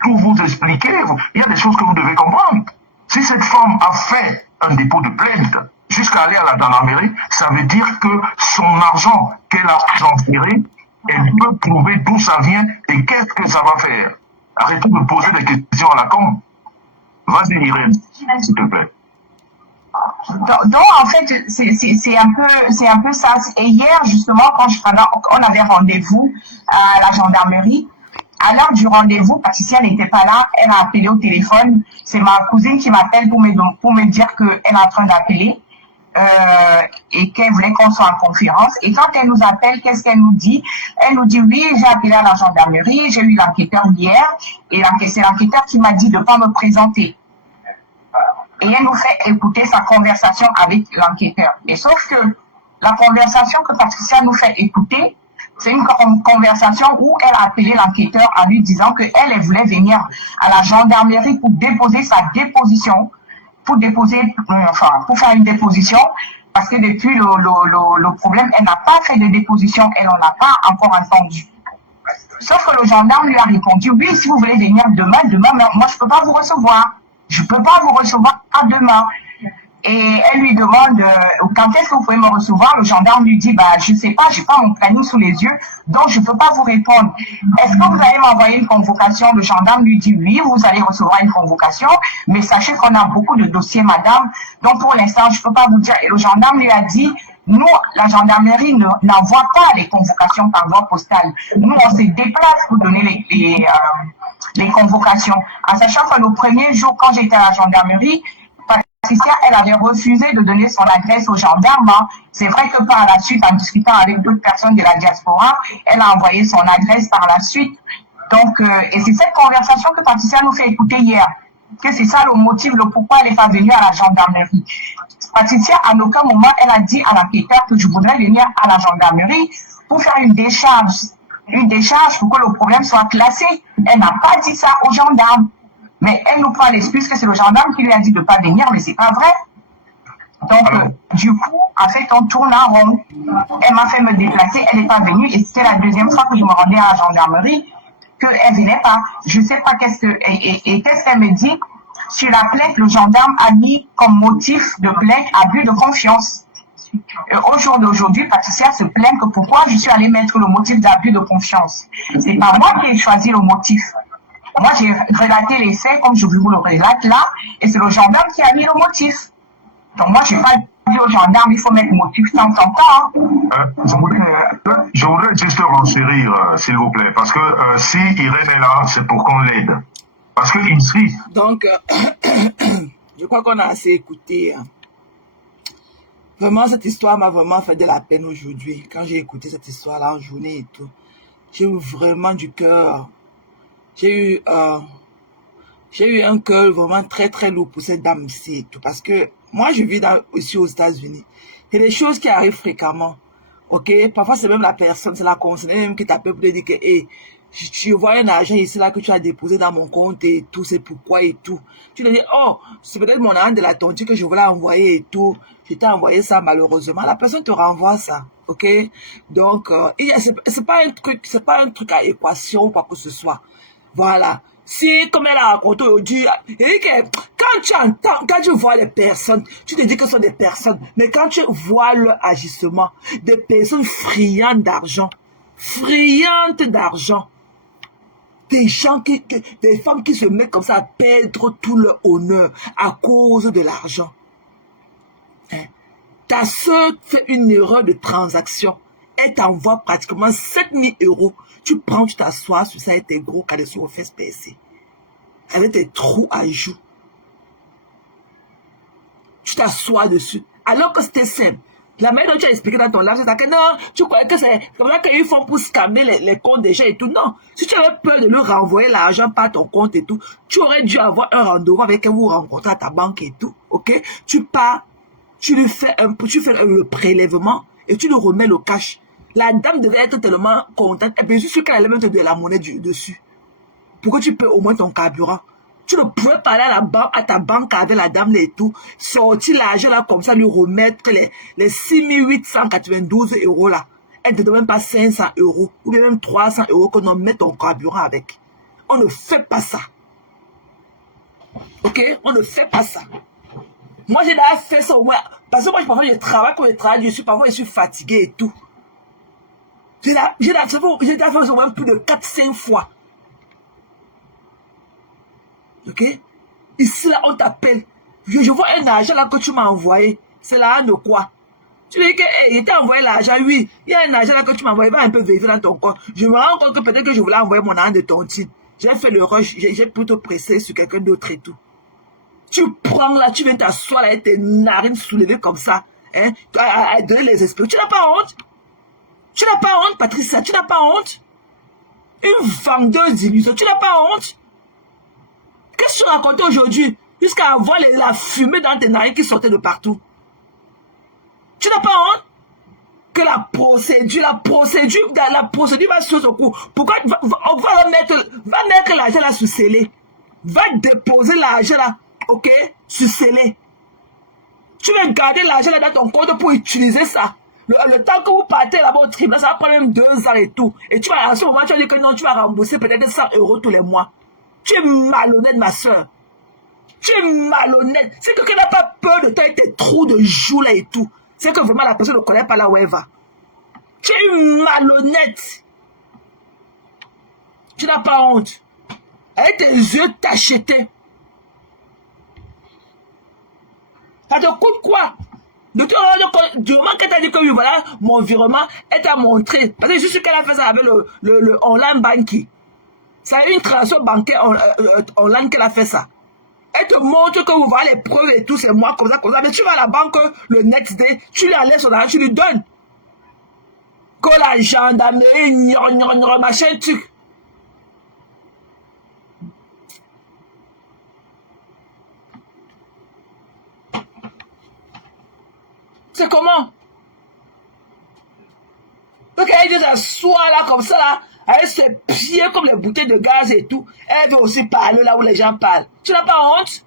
pour vous expliquer, il y a des choses que vous devez comprendre. Si cette femme a fait un dépôt de plainte jusqu'à aller à la gendarmerie, ça veut dire que son argent qu'elle a transféré, elle peut prouver d'où ça vient et qu'est-ce que ça va faire. Arrêtez de poser des questions à la con. Vas-y, Irène, s'il te plaît. Donc, en fait, c'est un peu ça. Et hier, justement, on avait rendez-vous à la gendarmerie, à l'heure du rendez-vous, Patricia n'était pas là, elle a appelé au téléphone. C'est ma cousine qui m'appelle pour me dire qu'elle est en train d'appeler et qu'elle voulait qu'on soit en conférence. Et quand elle nous appelle, qu'est-ce qu'elle nous dit? Elle nous dit, oui, j'ai appelé à la gendarmerie, j'ai eu l'enquêteur hier, et c'est l'enquêteur qui m'a dit de ne pas me présenter. Et elle nous fait écouter sa conversation avec l'enquêteur. Et sauf que la conversation que Patricia nous fait écouter, c'est une conversation où elle a appelé l'enquêteur en lui disant qu'elle voulait venir à la gendarmerie pour déposer sa déposition, pour faire une déposition, parce que depuis le problème, elle n'a pas fait de déposition, elle n'en a pas encore entendu. Sauf que le gendarme lui a répondu, oui, si vous voulez venir demain, moi je peux pas vous recevoir. Je peux pas vous recevoir demain. Et elle lui demande, quand est-ce que vous pouvez me recevoir? Le gendarme lui dit, je sais pas, j'ai pas mon planning sous les yeux, donc je peux pas vous répondre. Est-ce que vous allez m'envoyer une convocation? Le gendarme lui dit, oui, vous allez recevoir une convocation, mais sachez qu'on a beaucoup de dossiers, madame, donc pour l'instant, je peux pas vous dire. Et le gendarme lui a dit, nous, la gendarmerie n'envoie pas les convocations par voie postale. Nous, on se déplace pour donner les convocations. En sachant que le premier jour, quand j'étais à la gendarmerie, Patricia, elle avait refusé de donner son adresse aux gendarmes. C'est vrai que par la suite, en discutant avec d'autres personnes de la diaspora, elle a envoyé son adresse par la suite. Donc, et c'est cette conversation que Patricia nous fait écouter hier. Que c'est ça le motif, le pourquoi elle n'est pas venue à la gendarmerie. Patricia, à aucun moment, elle a dit à l'enquêteur que je voudrais venir à la gendarmerie pour faire une décharge. Une décharge pour que le problème soit classé. Elle n'a pas dit ça aux gendarmes. Mais elle nous prend l'excuse que c'est le gendarme qui lui a dit de ne pas venir, mais c'est pas vrai. Donc, du coup, en fait, on tourne en rond. Elle m'a fait me déplacer, elle n'est pas venue, et c'était la deuxième fois que je me rendais à la gendarmerie, qu'elle ne venait pas. Je ne sais pas qu'est-ce qu'elle me dit. Sur la plainte, le gendarme a mis comme motif de plainte abus de confiance. Au jour d'aujourd'hui, Patricia se plaint que pourquoi je suis allée mettre le motif d'abus de confiance. C'est pas moi qui ai choisi le motif. Moi, j'ai relaté les faits comme je vous le relate là, et c'est le gendarme qui a mis le motif. Donc moi, je n'ai pas dit au gendarme, il faut mettre le motif sans temps. Je voudrais juste renchérir, s'il vous plaît, parce que si Irène est là, c'est pour qu'on l'aide. Parce que ici... Donc, je crois qu'on a assez écouté. Vraiment, cette histoire m'a vraiment fait de la peine aujourd'hui. Quand j'ai écouté cette histoire-là en journée et tout, j'ai eu vraiment du cœur. J'ai eu un cœur vraiment très très lourd pour cette dame-ci et tout. Parce que moi, je vis ici aux États-Unis. Il y a des choses qui arrivent fréquemment. Ok? Parfois, c'est même la personne, c'est la concernée même qui t'appelle pour te dire que, hey, tu vois un argent ici là que tu as déposé dans mon compte et tout, c'est pourquoi et tout. Tu te dis, oh, c'est peut-être mon argent de la tontine que je voulais envoyer et tout. Je t'ai envoyé ça malheureusement. La personne te renvoie ça. Ok? Donc, c'est pas un truc à équation ou quoi que ce soit. Voilà. Si, comme elle a raconté aujourd'hui, quand tu vois les personnes, tu te dis que ce sont des personnes, mais quand tu vois leur agissement, des personnes friandes d'argent, des femmes qui se mettent comme ça à perdre tout leur honneur à cause de l'argent. Hein? Ta soeur fait une erreur de transaction, elle t'envoie pratiquement 7 000 €. Tu prends, tu t'assois sur ça et tes gros cadeaux aux fesses percées. Avec tes trous à joues. Tu t'assois dessus. Alors que c'était simple. La manière dont tu as expliqué dans ton live, c'est que non, tu croyais que c'est comme ça qu'ils font pour scammer les comptes des gens et tout. Non. Si tu avais peur de leur renvoyer l'argent par ton compte et tout, tu aurais dû avoir un rendez-vous avec elle, vous rencontrer à ta banque et tout. Ok? Tu pars, tu fais le prélèvement et tu le remets le cash. La dame devait être tellement contente. Et bien, je suis sûr qu'elle allait mettre de la monnaie dessus. Pour que tu payes au moins ton carburant. Tu ne pouvais parler à ta banque avec la dame et tout. Sortir l'argent là comme ça, lui remettre les 6 892 € là. Elle ne te donne même pas 500 €. Ou bien même 300 € qu'on en met ton carburant avec. On ne fait pas ça. Ok? On ne fait pas ça. Moi, j'ai déjà fait ça au moins. Parce que moi, parfois, je suis fatigué et tout. J'ai déjà fait au moins plus de 4-5 fois. Ok? Ici, là, on t'appelle. Je vois un argent là que tu m'as envoyé. C'est l'argent de quoi? Tu dis que il t'a envoyé l'argent, oui. Il y a un argent là que tu m'as envoyé, va un peu vérifier dans ton compte. Je me rends compte que peut-être que je voulais envoyer mon argent de tontine. J'ai fait le rush, j'ai plutôt pressé sur quelqu'un d'autre et tout. Tu prends là, tu viens t'asseoir là avec tes narines soulevées comme ça, hein, à donner les esprits. Tu n'as pas honte? Tu n'as pas honte, Patricia? Tu n'as pas honte? Une vendeuse d'illusions, tu n'as pas honte? Qu'est-ce que tu racontais aujourd'hui? Jusqu'à avoir la fumée dans tes narines qui sortait de partout. Tu n'as pas honte? Que la procédure va sur ton cou. Pourquoi on va mettre l'argent là sous scellé? Va déposer l'argent là, ok, sous scellé. Tu vas garder l'argent là dans ton compte pour utiliser ça. Le temps que vous partez là-bas au tribunal, ça va prendre même 2 ans et tout. Et tu vas, à ce moment, tu vas dire que non, tu vas rembourser peut-être 100 € tous les mois. Tu es malhonnête, ma soeur. Tu es malhonnête. C'est que quelqu'un n'a pas peur de toi et tes trous de joues là et tout. C'est que vraiment la personne ne connaît pas là où elle va. Tu es malhonnête. Tu n'as pas honte. Avec tes yeux tachetés. Ça te coûte quoi? Du moment qu'elle t'a dit que oui, voilà, mon virement, elle t'a montré. Parce que je suis qu'elle a fait ça avec le online banking. C'est une transaction bancaire online qu'elle a fait ça. Elle te montre que vous voyez les preuves et tout, c'est moi, comme ça. Mais tu vas à la banque le next day, tu lui enlèves son argent, tu lui donnes. Que la gendarmerie, machin, truc. C'est comment? Donc elle dit s'asseoir là comme ça là, avec ses pieds comme les bouteilles de gaz et tout. Elle veut aussi parler là où les gens parlent. Tu n'as pas honte?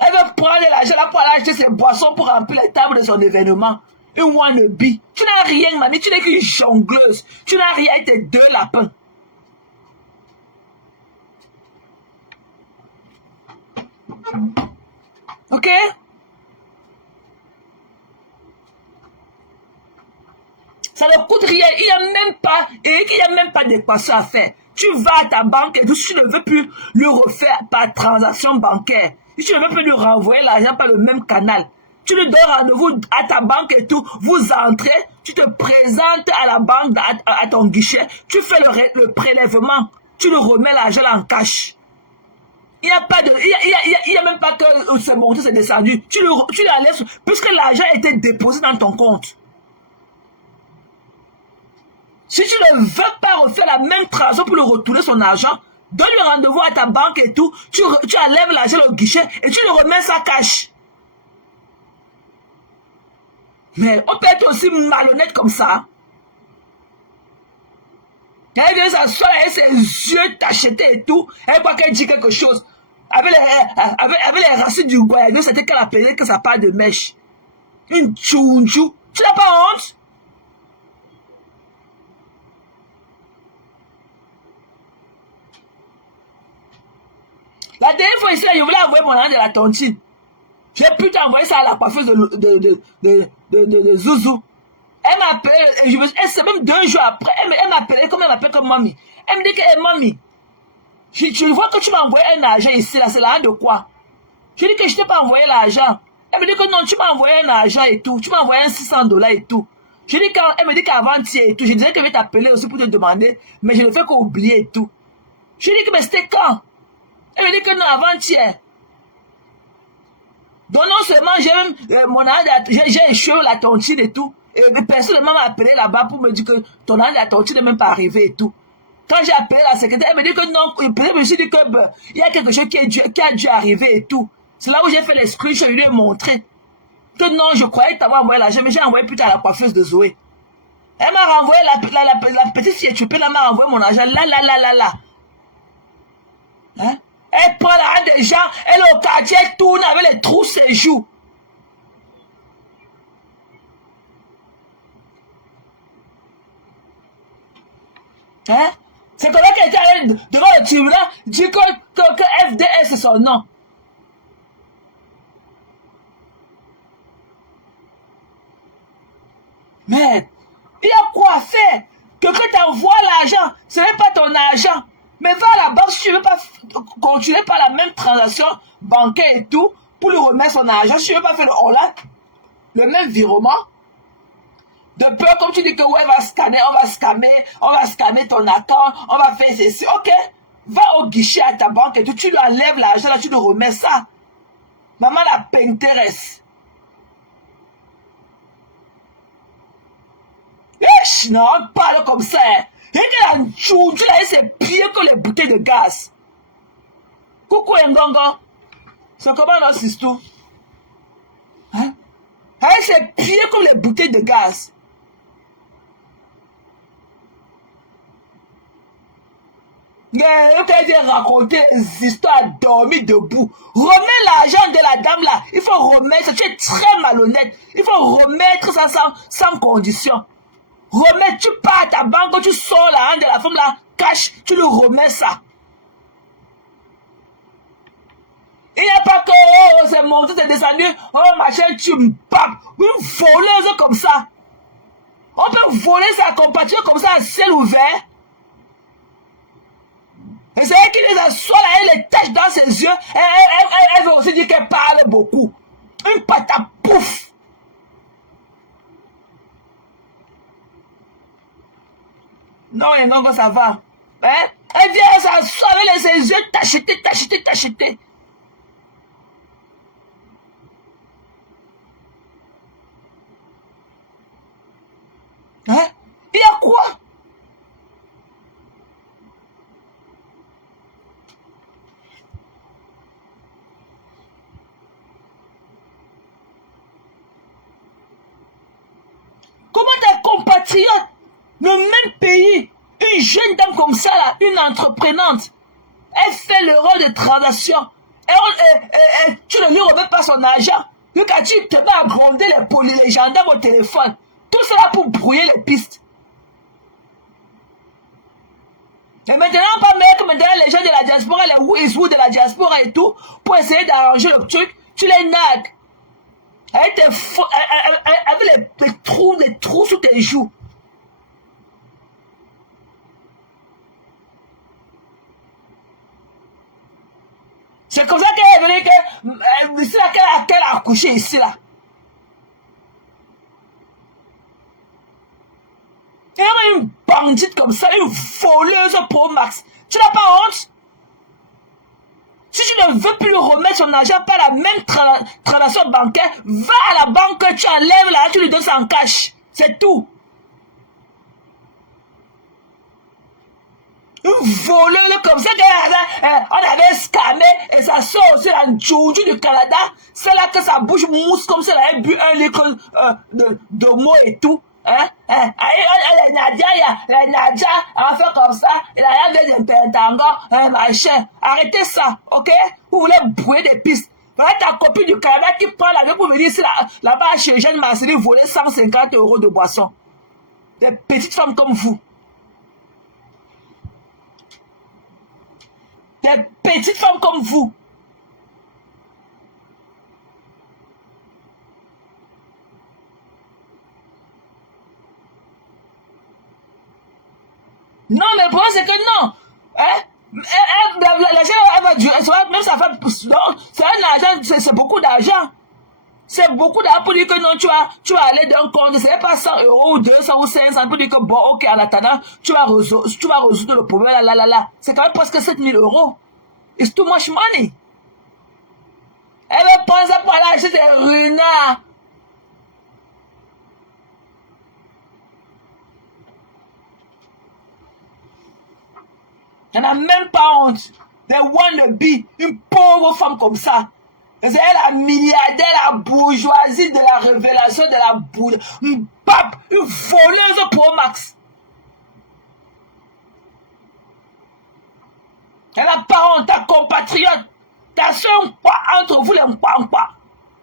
Elle veut prendre l'argent là pour aller acheter ses boissons pour remplir les tables de son événement. Une wannabe. Tu n'as rien, mamie. Tu n'es qu'une jongleuse. Tu n'as rien avec tes 2 lapins. Ok? Ça ne coûte rien. Il n'y a même pas d'équation à faire. Tu vas à ta banque et tout, si tu ne veux plus le refaire par transaction bancaire, si tu ne veux plus lui renvoyer l'argent par le même canal, tu lui donnes rendez-vous à ta banque et tout, vous entrez, tu te présentes à la banque, à ton guichet, tu fais le prélèvement, tu lui remets l'argent en cash. Il n'y a même pas que c'est monté, c'est descendu. Tu la laisses, puisque l'argent a été déposé dans ton compte. Si tu ne veux pas refaire la même transaction pour lui retourner son argent, donne-lui rendez-vous à ta banque et tout, tu enlèves l'argent au guichet et tu le remets sa cash. Mais on peut être aussi malhonnête comme ça. Elle vient s'asseoir avec ses yeux tachetés et tout, elle croit qu'elle dit quelque chose. Avec les racines du Guayano, c'était qu'elle appelait que ça parle de mèche. Une tchounchou. Tu n'as pas honte? La dernière fois ici, je voulais envoyer mon argent de la tontine. J'ai pu t'envoyer ça à la coiffeuse de Zouzou. Elle m'a appelé, c'est même 2 jours après, elle m'a appelé, comme elle m'appelle comme mamie. Elle me dit que, hey, mamie, je vois que tu m'as envoyé un argent ici, là, c'est l'argent de quoi? Je dis que je t'ai pas envoyé l'argent. Elle me dit que non, tu m'as envoyé un argent et tout, tu m'as envoyé un $600 et tout. Elle me dit qu'avant-hier et tout, je disais qu'elle va t'appeler aussi pour te demander, mais je ne fais qu'oublier et tout. Je dis que, mais c'était quand? Elle me dit que non, avant-hier. Donc non seulement j'ai échoué la tontine et tout, et personne ne m'a appelé là-bas pour me dire que ton âge de la tontine n'est même pas arrivé et tout. Quand j'ai appelé la secrétaire, elle me dit que non, je me suis dit que il y a quelque chose qui a dû arriver et tout. C'est là où j'ai fait les screenshots, je lui ai montré. Que non, je croyais t'avoir envoyé l'argent, mais j'ai envoyé plus tard à la coiffeuse de Zoé. Elle m'a renvoyé, la petite fille éthiopie, elle m'a envoyé mon argent, là. Hein? Elle prend l'argent des gens, elle est au quartier, elle tourne avec les trous ses joues. Hein? C'est comme qu'elle était allée devant le tribunal, dit que FDS c'est son nom. Mais il y a quoi faire? Quelqu'un t'envoie l'argent, ce n'est pas ton argent. Mais va à la banque, si tu ne veux pas continuer par la même transaction bancaire et tout, pour lui remettre son argent, si tu ne veux pas faire le même virement, de peur, comme tu dis que ouais, on va scanner ton account, on va faire ceci, ok, va au guichet à ta banque et tout, tu lui enlèves l'argent, là, tu lui remets ça. Maman la Pinterest. Non, on parle comme ça, hein. Et que la chouchou, là, c'est pire que les bouteilles de gaz. Coucou Ngongo. C'est comment notre histoire? Hein? C'est pire que les bouteilles de gaz. Mais on t'a raconter des histoires dormir debout. Remets l'argent de la dame là. Il faut remettre. Tu es très malhonnête. Il faut remettre ça sans condition. Remets, tu pars à ta banque, tu sors l'argent de la femme là, cash, tu lui remets ça. Il n'y a pas que, oh, c'est monté, c'est descendu, oh, machin, tu me papes. Une voleuse comme ça. On peut voler sa compatriote comme ça à ciel ouvert. Et c'est elle qui les assoit là, elle les tâche dans ses yeux. Elle veut aussi dire qu'elle parle beaucoup. Une patate pouf. Non, et non, ça va. Hein? Elle vient s'asseoir avec ses yeux tachetés. Hein? Il y a quoi? Comment tes compatriotes, le même pays, une jeune dame comme ça, là, une entreprenante, elle fait l'erreur de transaction. Et tu ne lui remets pas son argent. Vu que tu te mets à gronder les gendarmes au téléphone. Tout cela pour brouiller les pistes. Et maintenant, pas meilleur que maintenant les gens de la diaspora, les Wizwood de la diaspora et tout, pour essayer d'arranger le truc, tu les nagues. Avec les trous sous tes joues. C'est comme ça qu'elle est venue, ici là, qu'elle a accouché ici là. Et une bandite comme ça, une voleuse pro max. Tu n'as pas honte? Si tu ne veux plus lui remettre son argent par la même transaction bancaire, va à la banque, tu enlèves là, tu lui donnes ça en cash. C'est tout. Une voleuse comme ça, on avait scamé et ça sort aussi la Jojo du Canada. C'est là que sa bouche mousse comme ça, elle a bu un litre de mots et tout. Hein? La Nadia, on va faire comme ça, il a rien de pentango, machin. Arrêtez ça, ok? Vous voulez brouiller des pistes. Voilà ta copine du Canada qui prend l'avion pour venir ici là-bas chez Jeanne Marcelly voler 150 € de boisson. Des petites femmes comme vous. Des petites femmes comme vous. Non, mais le problème, c'est que non. Hein? Elle va durer. Même ça fait. Non, c'est un argent, c'est beaucoup d'argent. C'est beaucoup d'argent pour dire que non, tu vas aller d'un compte. C'est pas 100 € ou 200 ou 500 pour dire que bon, ok, en attendant, tu vas résoudre le problème. Là. C'est quand même presque 7000 €. It's too much money. Elle va prendre ça pour aller acheter des renards. Elle n'a même pas honte. They wanna be une pauvre femme comme ça. C'est elle la milliardaire, la bourgeoisie de la révélation de la bourgeoisie. Une pape, une voleuse pro max. Elle n'a pas honte, ta compatriote. Ta soeur, entre vous les quoi.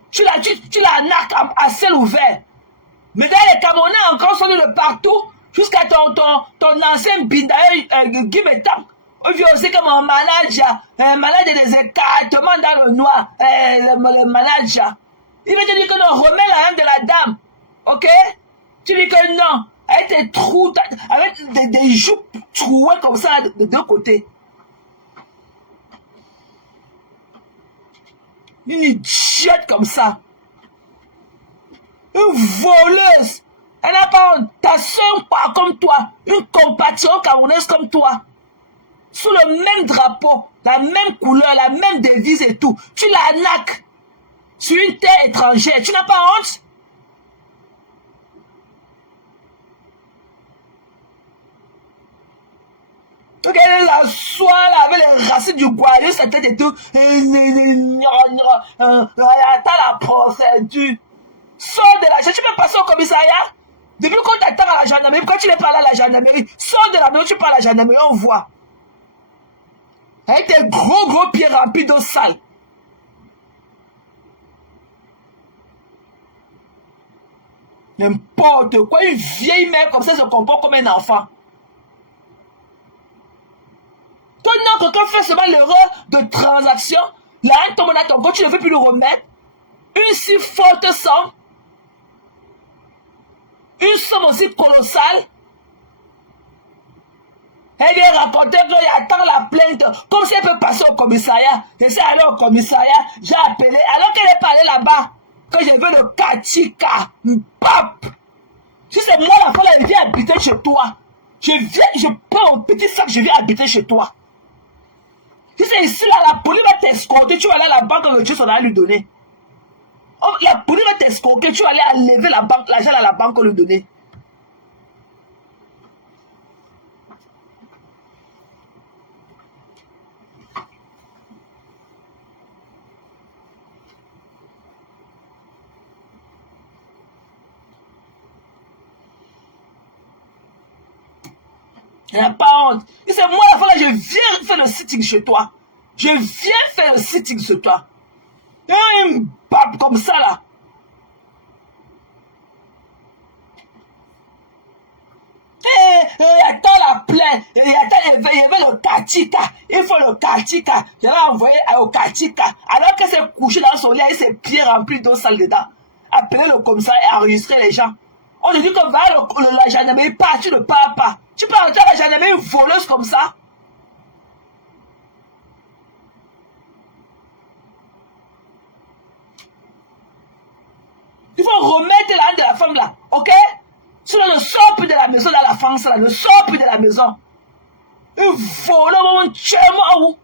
Tu la narques à ciel ouvert. Mais dans les Camerounais encore sont de partout jusqu'à ton ancien bindaï Guy Bétan. On vient aussi comme un manager des écartements dans le noir, le manager. Il va te dire que non, remets la main de la dame, ok? Tu dis que non, avec tes trous, avec des joues trouées comme ça de deux côtés. Une idiote comme ça. Une voleuse. Elle n'a pas honte. Ta soeur pas comme toi. Une compatriote camerounaise comme toi. Sous le même drapeau, la même couleur, la même devise et tout. Tu l'arnaques sur une terre étrangère. Tu n'as pas honte? Donc elle s'assoit là avec les racines du goyeux, sa tête et tout. Attends la procédure. Sors de la... Tu peux passer au commissariat? Depuis qu'on t'attend à la gendarmerie, pourquoi tu n'es pas là à la gendarmerie? Sors de la maison, tu parles à la gendarmerie, on voit. Avec tes gros pieds remplis d'eau sale. N'importe quoi, une vieille mère comme ça se comporte comme un enfant. Toi, non, quelqu'un fait seulement l'erreur de transaction, la haine tombe dans ton compte, tu ne veux plus le remettre. Une si forte somme, une somme aussi colossale. Elle vient raconter qu'il attend la plainte, comme si elle peut passer au commissariat. Je suis allé au commissariat, j'ai appelé, alors qu'elle est parlée là-bas, que je veux le Katika, pape. Si c'est moi la fois, elle vient habiter chez toi. Je prends mon petit sac, je viens habiter chez toi. Si c'est ici, là, la police va t'escorter, tu vas aller à la banque, le Dieu s'en a lui donner. Oh, la police va t'escorter, tu vas aller enlever la banque, l'argent à la banque, lui donner. Il n'y a pas honte. Et c'est moi la fois là, je viens faire le sitting chez toi. Je viens faire le sitting chez toi. Un pape comme ça là. Attends la plaie. Il y avait le Katika. Il faut le Katika. Je l'ai envoyé au Katika. Alors que c'est couché dans son lit avec ses pieds remplis d'eau sale dedans. Appeler le commissaire et enregistrer les gens. On lui dit que va la gendarmerie, pas, tu ne pars pas. Tu peux entrer à la gendarmerie une voleuse comme ça? Il faut remettre la haine de la femme là, ok? Sinon, ne sors plus de la maison dans la France là, ne sors plus de la maison. Une voleuse, mon Dieu, moi,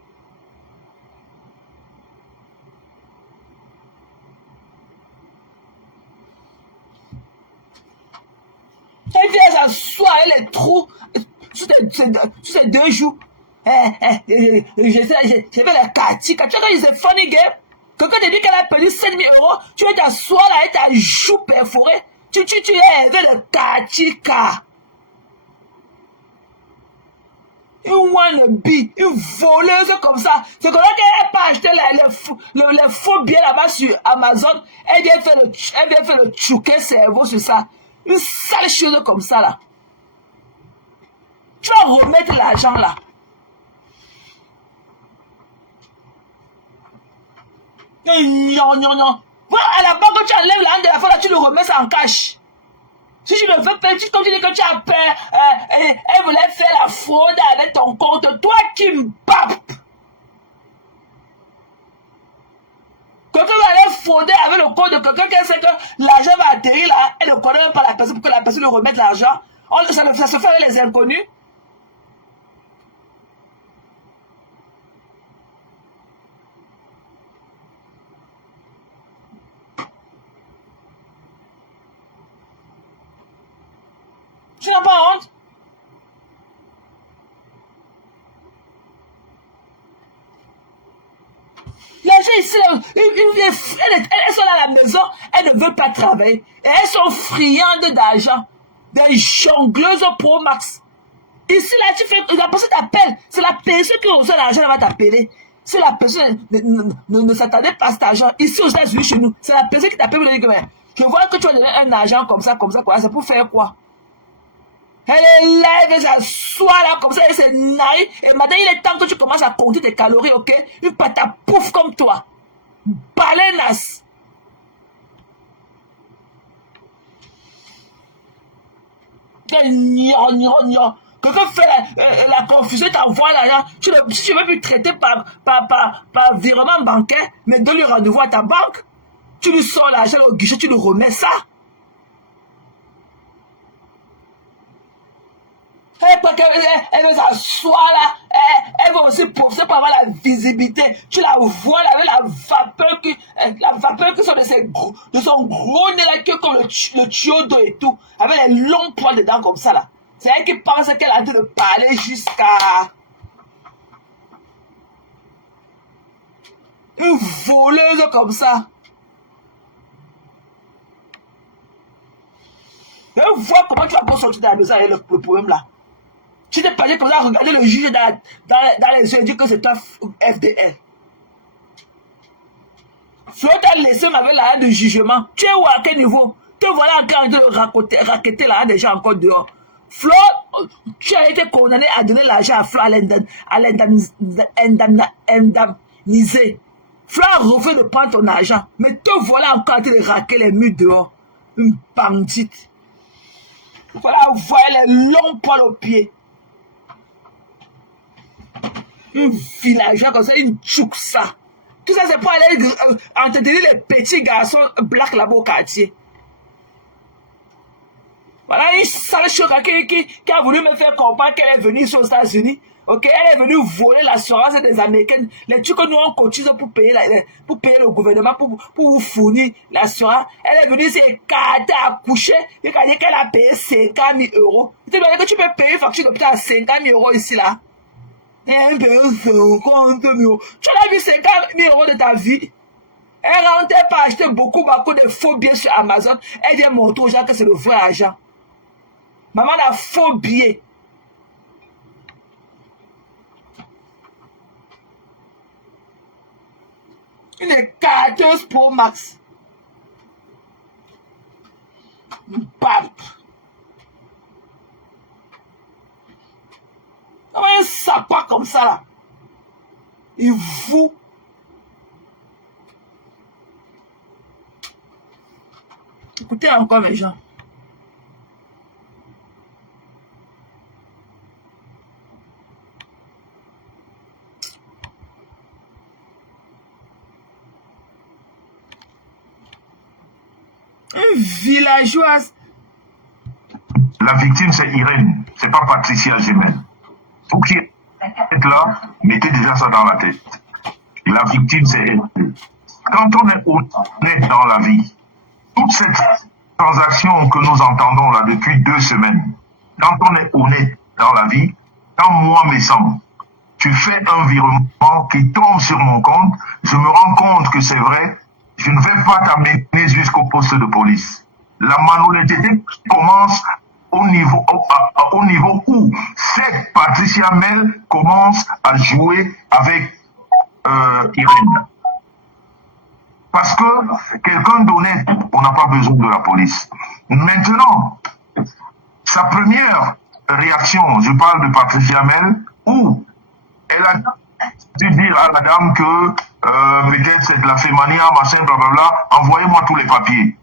elle vient s'asseoir avec les trous sur ces 2 jours. J'ai fait la Katika. Tu vois quand ils sont funny game? Quelqu'un te dit qu'elle a perdu 5 000 €, tu vas t'asseoir là avec ta joue perforée. Tu es avec le Katika. Une wannabe, une voleuse comme ça. C'est comme ça qu'elle n'a pas acheté les faux billets là-bas sur Amazon. Elle vient faire le chouquet cerveau sur ça. Une sale chose comme ça là. Tu vas remettre l'argent là. Non. Voilà, à la banque, tu enlèves la haine de la fois là, tu le remets ça en cash. Si tu le veux faire, comme tu dis que tu as peur, elle voulait faire la fraude avec ton compte, toi qui me papes. Quelqu'un va aller frauder avec le compte de quelqu'un qui sait que l'argent va atterrir là, elle ne connaît même pas la personne pour que la personne lui remette l'argent. Ça se fait avec les inconnus. Tu n'as pas honte? Les gens ici, elles sont à la maison, elles ne veulent pas travailler. Et elles sont friandes d'argent. Des jongleuses pro max. Ici, là, la personne t'appelle. C'est la personne qui reçoit l'argent, elle va t'appeler. Si la personne ne s'attendait pas à cet argent, ici aux États-Unis, chez nous, c'est la personne qui t'appelle pour dire que je vois que tu vas donner un argent comme ça, c'est pour faire quoi? Elle lève, elle s'assoit là comme ça, elle s'est naïe. Et maintenant, il est temps que tu commences à compter tes calories, ok? Une patate pouf comme toi. Balenas. Quelqu'un veux faire la confusion, t'envoies l'argent. Si tu veux plus traiter par virement bancaire, mais donne le rendez-vous à ta banque. Tu lui sors l'argent au guichet, tu lui remets ça. Elle veut s'asseoir là, elle veut aussi profiter pour avoir la visibilité. Tu la vois là, avec la vapeur qui sort de son gros nez là, qui est comme le tuyau d'eau et tout, avec les longs poils dedans comme ça là. C'est elle qui pense qu'elle a en train de parler jusqu'à une voleuse comme ça. Et vois comment tu vas pour sortir de la maison avec le problème là. Tu t'es pas dit comme ça, regarder le juge dans les yeux et dire que c'est un FDL. Flo t'a laissé avec l'arrêt de jugement. Tu es où, à quel niveau? Te voilà encore en train de raqueter l'arrêt des gens encore dehors. Flo, tu as été condamné à donner l'argent à Flo à l'indemniser. Flo a refusé de prendre ton argent. Mais te voilà encore en train de raquer les murs dehors. Une bandite. Voilà, vous voyez les longs poils aux pieds. Un villageois comme ça, une tchouk ça. Tout ça, c'est pour aller entretenir les petits garçons blacks là-bas au quartier. Voilà une sale choca qui a voulu me faire comprendre qu'elle est venue ici aux États-Unis. Ok, elle est venue voler l'assurance des Américains. Les trucs que nous on cotise pour payer le gouvernement, pour vous fournir l'assurance. Elle est venue s'écarter, accoucher. Et qu'elle a dit qu'elle a payé 50 000 euros. Tu te dis que tu peux payer une facture d'hôpital à 50 000 euros ici là. Elle paye 50 000 euros. Tu as vu 50 000 euros de ta vie. Elle rentrait pas acheter beaucoup de faux billets sur Amazon. Elle vient montrer aux gens que c'est le vrai argent. Maman a faux billets. Une écarteuse pour Max. Bap. Un sapin comme ça là. Et vous. Écoutez encore mes gens. Une villageoise. La victime, c'est Irène. C'est pas Patricia Gemel. Vous qui êtes là, mettez déjà ça dans la tête. La victime, c'est elle. Quand on est honnête dans la vie, toute cette transaction que nous entendons là depuis 2 semaines, quand on est honnête dans la vie, quand moi me sens, tu fais un virement qui tombe sur mon compte, je me rends compte que c'est vrai, je ne vais pas t'amener jusqu'au poste de police. La malhonnêteté commence au niveau où cette Patricia Mel commence à jouer avec Irène. Parce que quelqu'un d'honnête, on n'a pas besoin de la police. Maintenant, sa première réaction, je parle de Patricia Mel, où elle a dû dire à la dame que peut-être c'est de la fémania, machin, blablabla, envoyez-moi tous les papiers.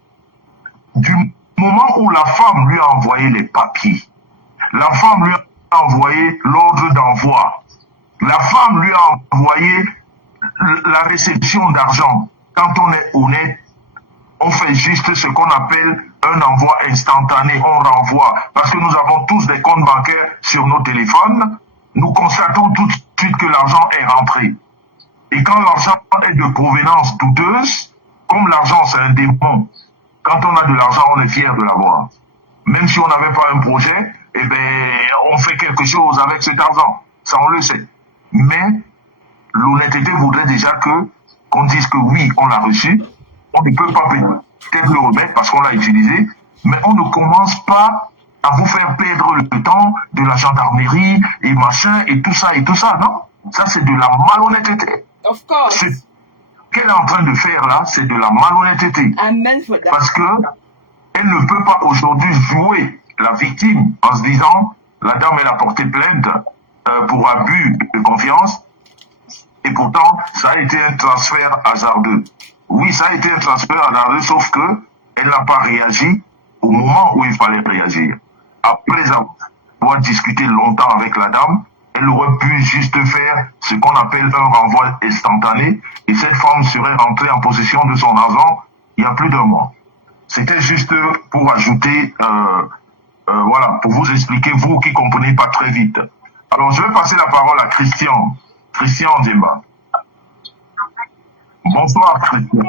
Du moment où la femme lui a envoyé les papiers, la femme lui a envoyé l'ordre d'envoi, la femme lui a envoyé la réception d'argent. Quand on est honnête, on fait juste ce qu'on appelle un envoi instantané, on renvoie. Parce que nous avons tous des comptes bancaires sur nos téléphones, nous constatons tout de suite que l'argent est rentré. Et quand l'argent est de provenance douteuse, comme l'argent c'est un démon, quand on a de l'argent, on est fier de l'avoir. Même si on n'avait pas un projet, eh ben, on fait quelque chose avec cet argent. Ça, on le sait. Mais l'honnêteté voudrait déjà qu'on dise que oui, on l'a reçu. On ne peut pas peut-être le remettre parce qu'on l'a utilisé, mais on ne commence pas à vous faire perdre le temps de la gendarmerie et machin et tout ça, non? Ça, c'est de la malhonnêteté. Of course. Ce qu'elle est en train de faire là, c'est de la malhonnêteté. Amen for that. Parce que elle ne peut pas aujourd'hui jouer la victime en se disant, la dame, elle a porté plainte pour abus de confiance, et pourtant, ça a été un transfert hasardeux. Oui, ça a été un transfert hasardeux, sauf que elle n'a pas réagi au moment où il fallait réagir. Après avoir pouvoir discuter longtemps avec la dame. Elle aurait pu juste faire ce qu'on appelle un renvoi instantané et cette femme serait rentrée en possession de son argent il y a plus d'un mois. C'était juste pour ajouter, voilà, pour vous expliquer, vous qui comprenez pas très vite. Alors, je vais passer la parole à Christian Zemba. Bonsoir, Christian.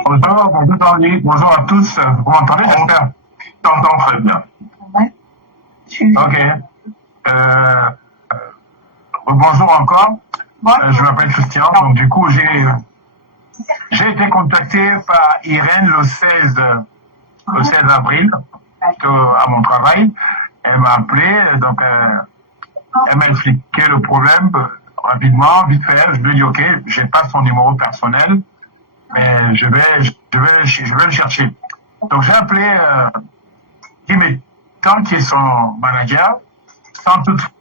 Bonjour à tous. Vous m'entendez, j'espère? Je t'entends très bien. Ok. Bonjour encore. Je m'appelle Christian. Donc, du coup, j'ai été contacté par Irène le 16 avril à mon travail. Elle m'a appelé, donc elle m'a expliqué le problème rapidement, vite fait. Je lui ai dit ok, j'ai pas son numéro personnel, mais je vais le chercher. Donc j'ai appelé Guy, qui est son manager, sans toutefois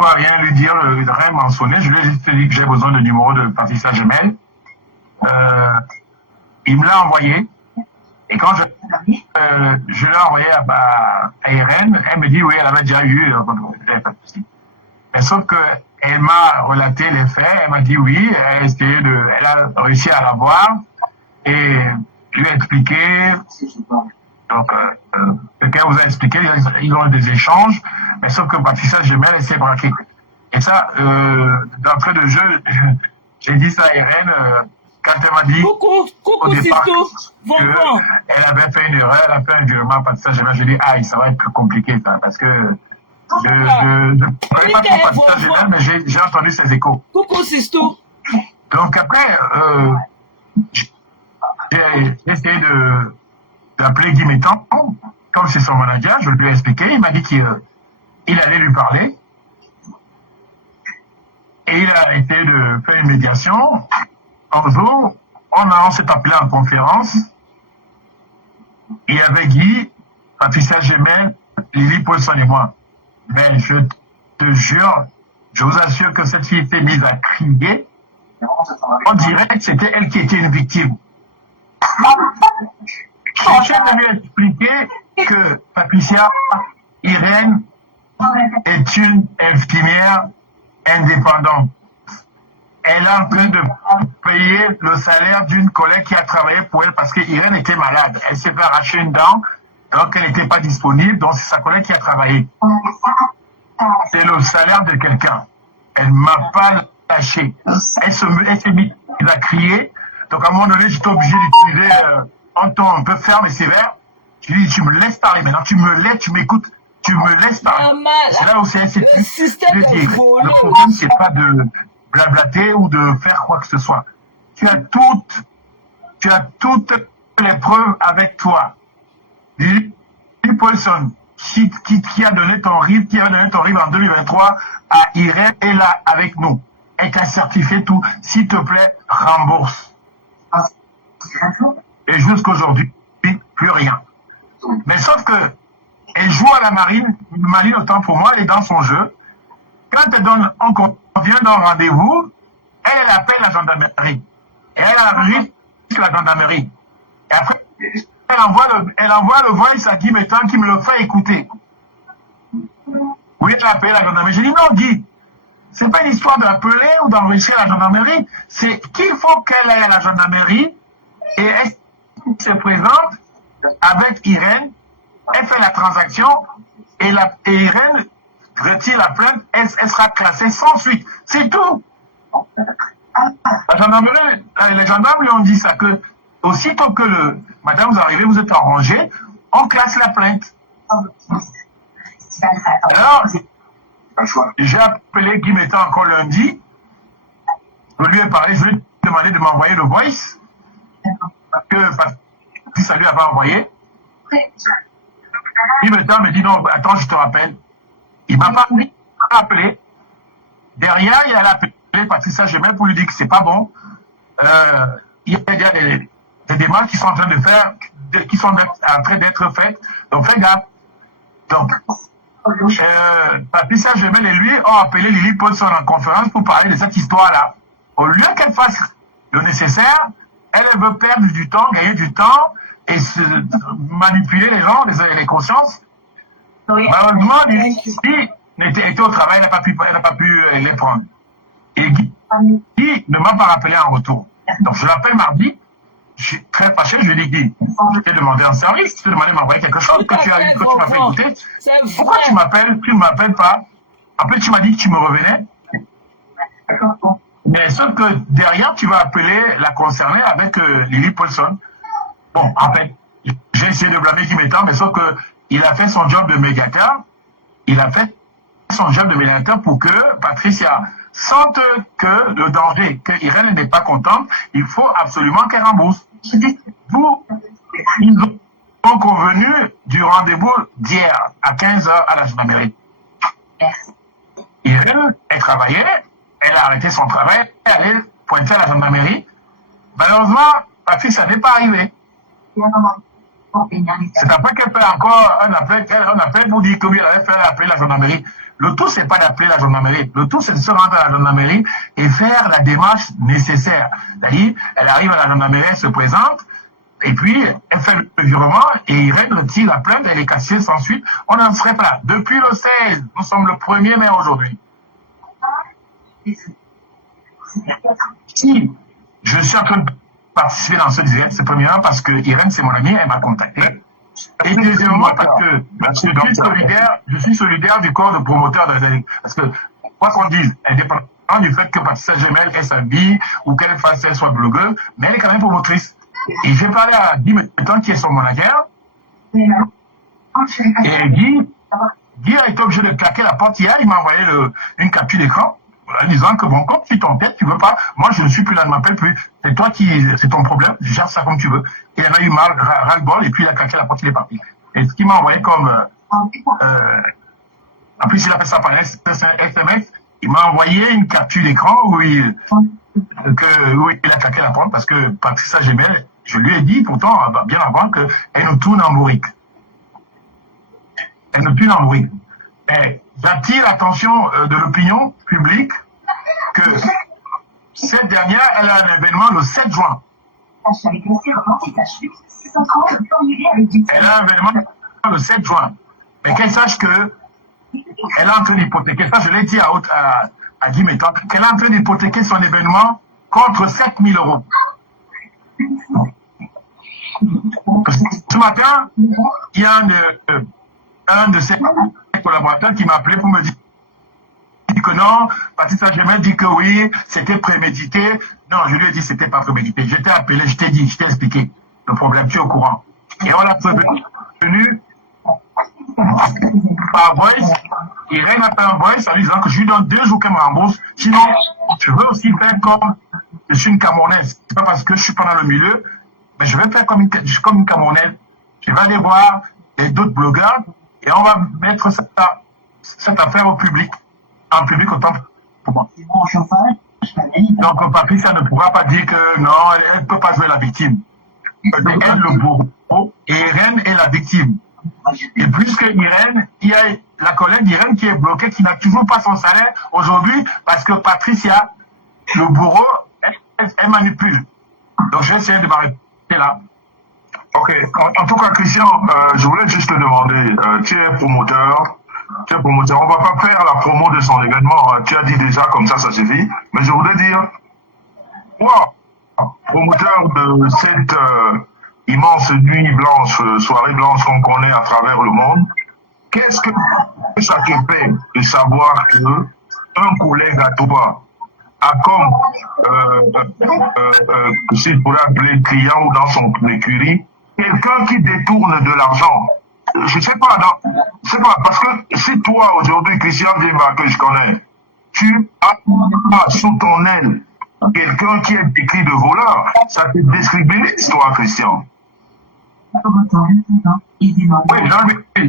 rien lui dire, rien mentionner. Je lui ai juste dit que j'ai besoin de numéro de Patricia Gemel. Il me l'a envoyé. Et quand je l'ai envoyé à Irène, elle me dit oui, elle avait déjà eu, pas de souci. Mais sauf que elle m'a relaté les faits, elle m'a dit oui, elle a réussi à l'avoir et je lui ai expliqué, donc ce qu'elle vous a expliqué, ils ont eu des échanges, mais sauf que Patricia Gemel, elle s'est braquée. Et ça, d'entrée de jeu, j'ai dit ça à Irène, quand elle m'a dit coucou Sisto, elle avait fait une erreur, elle a fait un virement, Patricia Gemel, j'ai dit aïe, ça va être plus compliqué ça, parce que je ne connais pas trop Patricia Gemel, mais j'ai entendu ses échos. Coucou Sisto. Donc après, j'ai essayé d'appeler Guy Métan, comme c'est son manager, je lui ai expliqué, il m'a dit qu'il allait lui parler. Et il a essayé de faire une médiation. Un jour, on s'est appelé en conférence. Il y avait Guy, Patricia Gemel, Lily Paulson et moi. Mais je te jure, je vous assure que cette fille était mise à crier. On dirait que c'était elle qui était une victime. J'ai de lui expliquer que Patricia, Irène, est une infirmière indépendante. Elle est en train de payer le salaire d'une collègue qui a travaillé pour elle parce que Irène était malade. Elle s'est fait arracher une dent, donc elle n'était pas disponible, donc c'est sa collègue qui a travaillé. C'est le salaire de quelqu'un. Elle ne m'a pas lâché. Elle s'est mise à crier. Donc à un moment donné, j'étais obligé d'utiliser un ton un peu ferme et sévère. Je lui ai dit, tu me laisses parler maintenant, tu m'écoutes, tu me laisses parler. C'est là où c'est le problème, c'est pas de blablater ou de faire quoi que ce soit. Tu as toutes les preuves avec toi. Lily Paulson, qui a donné ton RIB en 2023 à Irène, est là avec nous. Elle t'a certifié tout. S'il te plaît, rembourse. Et jusqu'aujourd'hui, plus rien. Mais sauf que elle joue à la marine, une marine autant pour moi, elle est dans son jeu. Quand on convient d'un rendez-vous, elle appelle la gendarmerie. Et elle arrive sur la gendarmerie. Et après, elle envoie le voice à Guy Métan qui me le fait écouter. Oui, elle a appelé la gendarmerie. J'ai dit non, Guy, c'est pas une histoire d'appeler ou d'enregistrer la gendarmerie. C'est qu'il faut qu'elle aille à la gendarmerie et elle se présente avec Irène. Elle fait la transaction et Irène retire la plainte, elle sera classée sans suite. C'est tout. La gendarmerie, les gendarmes lui ont dit ça, que aussitôt que madame, vous arrivez, vous êtes arrangé, on classe la plainte. Alors, j'ai appelé Guy Métan encore lundi. Je lui ai parlé, je lui ai demandé de m'envoyer le voice. Parce que ça lui avait envoyé. Guy Métan me dit non, attends, je te rappelle. Il m'a pas appelé. Derrière, il a appelé Patricia Gemel pour lui dire que c'est pas bon. Il y a des démarches qui sont en train de faire, qui sont en train d'être faites. Donc, fais gaffe. Donc, Patricia Gemel et lui ont appelé Lily Paulson en conférence pour parler de cette histoire-là. Au lieu qu'elle fasse le nécessaire, elle veut perdre du temps, gagner du temps et manipuler les gens, les consciences. Oui. Malheureusement, était au travail, elle n'a pas pu les prendre. Et Guy ne m'a pas rappelé en retour. Donc je l'appelle mardi, je suis très fâché, je lui dis Guy, je t'ai demandé un service, je t'ai demandé de m'envoyer quelque chose que tu m'as fait écouter. Pourquoi tu ne m'appelles pas? Après tu m'as dit que tu me revenais. Mais sauf que derrière, tu vas appeler la concernée avec Lily Paulson. Bon, en fait, j'ai essayé de blâmer Guy Métan, mais sauf qu'il a fait son job de médiateur. Il a fait son job de médiateur pour que Patricia sente que le danger, que Irène n'est pas contente, il faut absolument qu'elle rembourse. Ils ont convenu du rendez-vous d'hier à 15h à la gendarmerie. Irène, elle travaillait, elle a arrêté son travail, elle allait pointer à la gendarmerie. Malheureusement, Patricia n'est pas arrivée. C'est après qu'elle fait encore un appel pour dire que oui, elle avait fait appeler la gendarmerie. Le tout, c'est pas d'appeler la gendarmerie. Le tout, c'est de se rendre à la gendarmerie et faire la démarche nécessaire. C'est-à-dire, elle arrive à la gendarmerie, elle se présente, et puis, elle fait le virement, et Irène retire la plainte, elle est cassée sans suite. On n'en serait pas là. Depuis le 16, nous sommes le 1er mai aujourd'hui. Si je suis en train de participer dans ce direct, c'est premièrement parce que Irène, c'est mon amie, elle m'a contacté. Et deuxièmement, parce que je suis solidaire du corps de promoteurs de la. Parce que, quoi qu'on dise, indépendamment du fait que Patricia Gemel ait sa vie ou qu'elle fasse, elle soit blogueuse, mais elle est quand même promotrice. Et j'ai parlé à Guy Métan, qui est son manager. Et Guy a été obligé de claquer la porte hier, il m'a envoyé une capture d'écran. En disant que bon, comme tu t'entêtes, tu veux pas, moi je ne suis plus là, ne m'appelle plus, c'est toi c'est ton problème, gère ça comme tu veux. Et il en a eu mal, ras-le-bol, et puis il a claqué la porte, il est parti. Et ce qu'il m'a envoyé comme, en plus il a fait ça par SMS, il m'a envoyé une capture d'écran où il a claqué la porte parce que Patricia Gemel, je lui ai dit pourtant, bien avant, qu'elle nous tourne en bourrique. Elle nous tourne en bourrique. Mais j'attire l'attention de l'opinion publique que cette dernière, elle a un événement le 7 juin. Elle a un événement le 7 juin. Mais qu'elle sache que elle est en train d'hypothéquer, ça je l'ai dit à Guy Métan, qu'elle est en train d'hypothéquer son événement contre 7 000 €. Ce matin, il y a un de ses collaborateurs qui m'a appelé pour me dire que non, Patricia Gemel dit que oui, c'était prémédité. Non, je lui ai dit que c'était pas prémédité. Je t'ai appelé, je t'ai dit, je t'ai expliqué le problème, tu es au courant. Et on l'a prévenu par voice. Irène a fait un voice en disant que je lui donne 2 jours qu'elle me rembourse. Sinon, je veux aussi faire comme je suis une Camerounaise. C'est pas parce que je suis pas dans le milieu, mais je vais faire comme une Camerounaise. Je vais aller voir d'autres blogueurs et on va mettre cette affaire au public. En public autant pour moi. Donc Patricia ne pourra pas dire que non, elle ne peut pas jouer la victime. Elle le bourreau et Irène est la victime. Et plus que Irène, il y a la collègue d'Irène qui est bloquée, qui n'a toujours pas son salaire aujourd'hui parce que Patricia, le bourreau, elle manipule. Donc je vais essayer de m'arrêter là. Ok. En tout cas, Christian, je voulais juste te demander, tu es promoteur, on va pas faire la promo de son événement, tu as dit déjà, comme ça suffit, mais je voulais dire, moi, promoteur de cette immense nuit blanche, soirée blanche qu'on connaît à travers le monde, qu'est-ce que ça te fait de savoir que un collègue à toi a comme, si je pourrais appeler client ou dans son écurie, quelqu'un qui détourne de l'argent. Je sais pas, parce que si toi, aujourd'hui, Christian Dimba, que je connais, tu as sous ton aile quelqu'un qui est écrit de voleur, ça te décrédibilise, toi, Christian. Oui,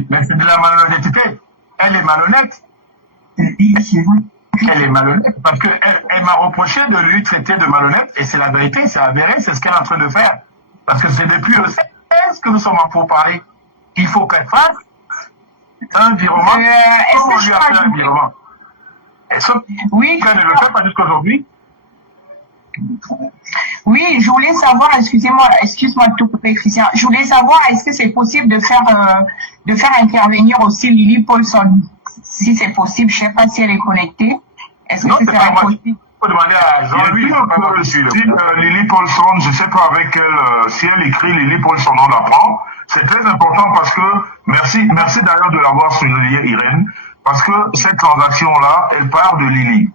mais c'est de la malhonnêteté. Elle est malhonnête. Elle est malhonnête parce qu'elle m'a reproché de lui traiter de malhonnête et c'est la vérité, c'est avéré, c'est ce qu'elle est en train de faire. Parce que c'est depuis le 16 que nous sommes en pourparlers. Il faut qu'elle fasse un virement. Est-ce que lui a fait un virement? Oui. Elle ne le fait pas jusqu'aujourd'hui. Oui, je voulais savoir, excuse-moi de tout couper, Christian. Je voulais savoir, est-ce que c'est possible de faire intervenir aussi Lily Paulson? si c'est possible. Je ne sais pas si elle est connectée. Est-ce que c'est possible? Il faut demander à Jean-Louis. Si Lily Paulson, je ne sais pas avec elle, si elle écrit Lily Paulson, on la prend. C'est très important parce que, merci d'ailleurs de l'avoir souligné, Irène, parce que cette transaction-là, elle part de Lily.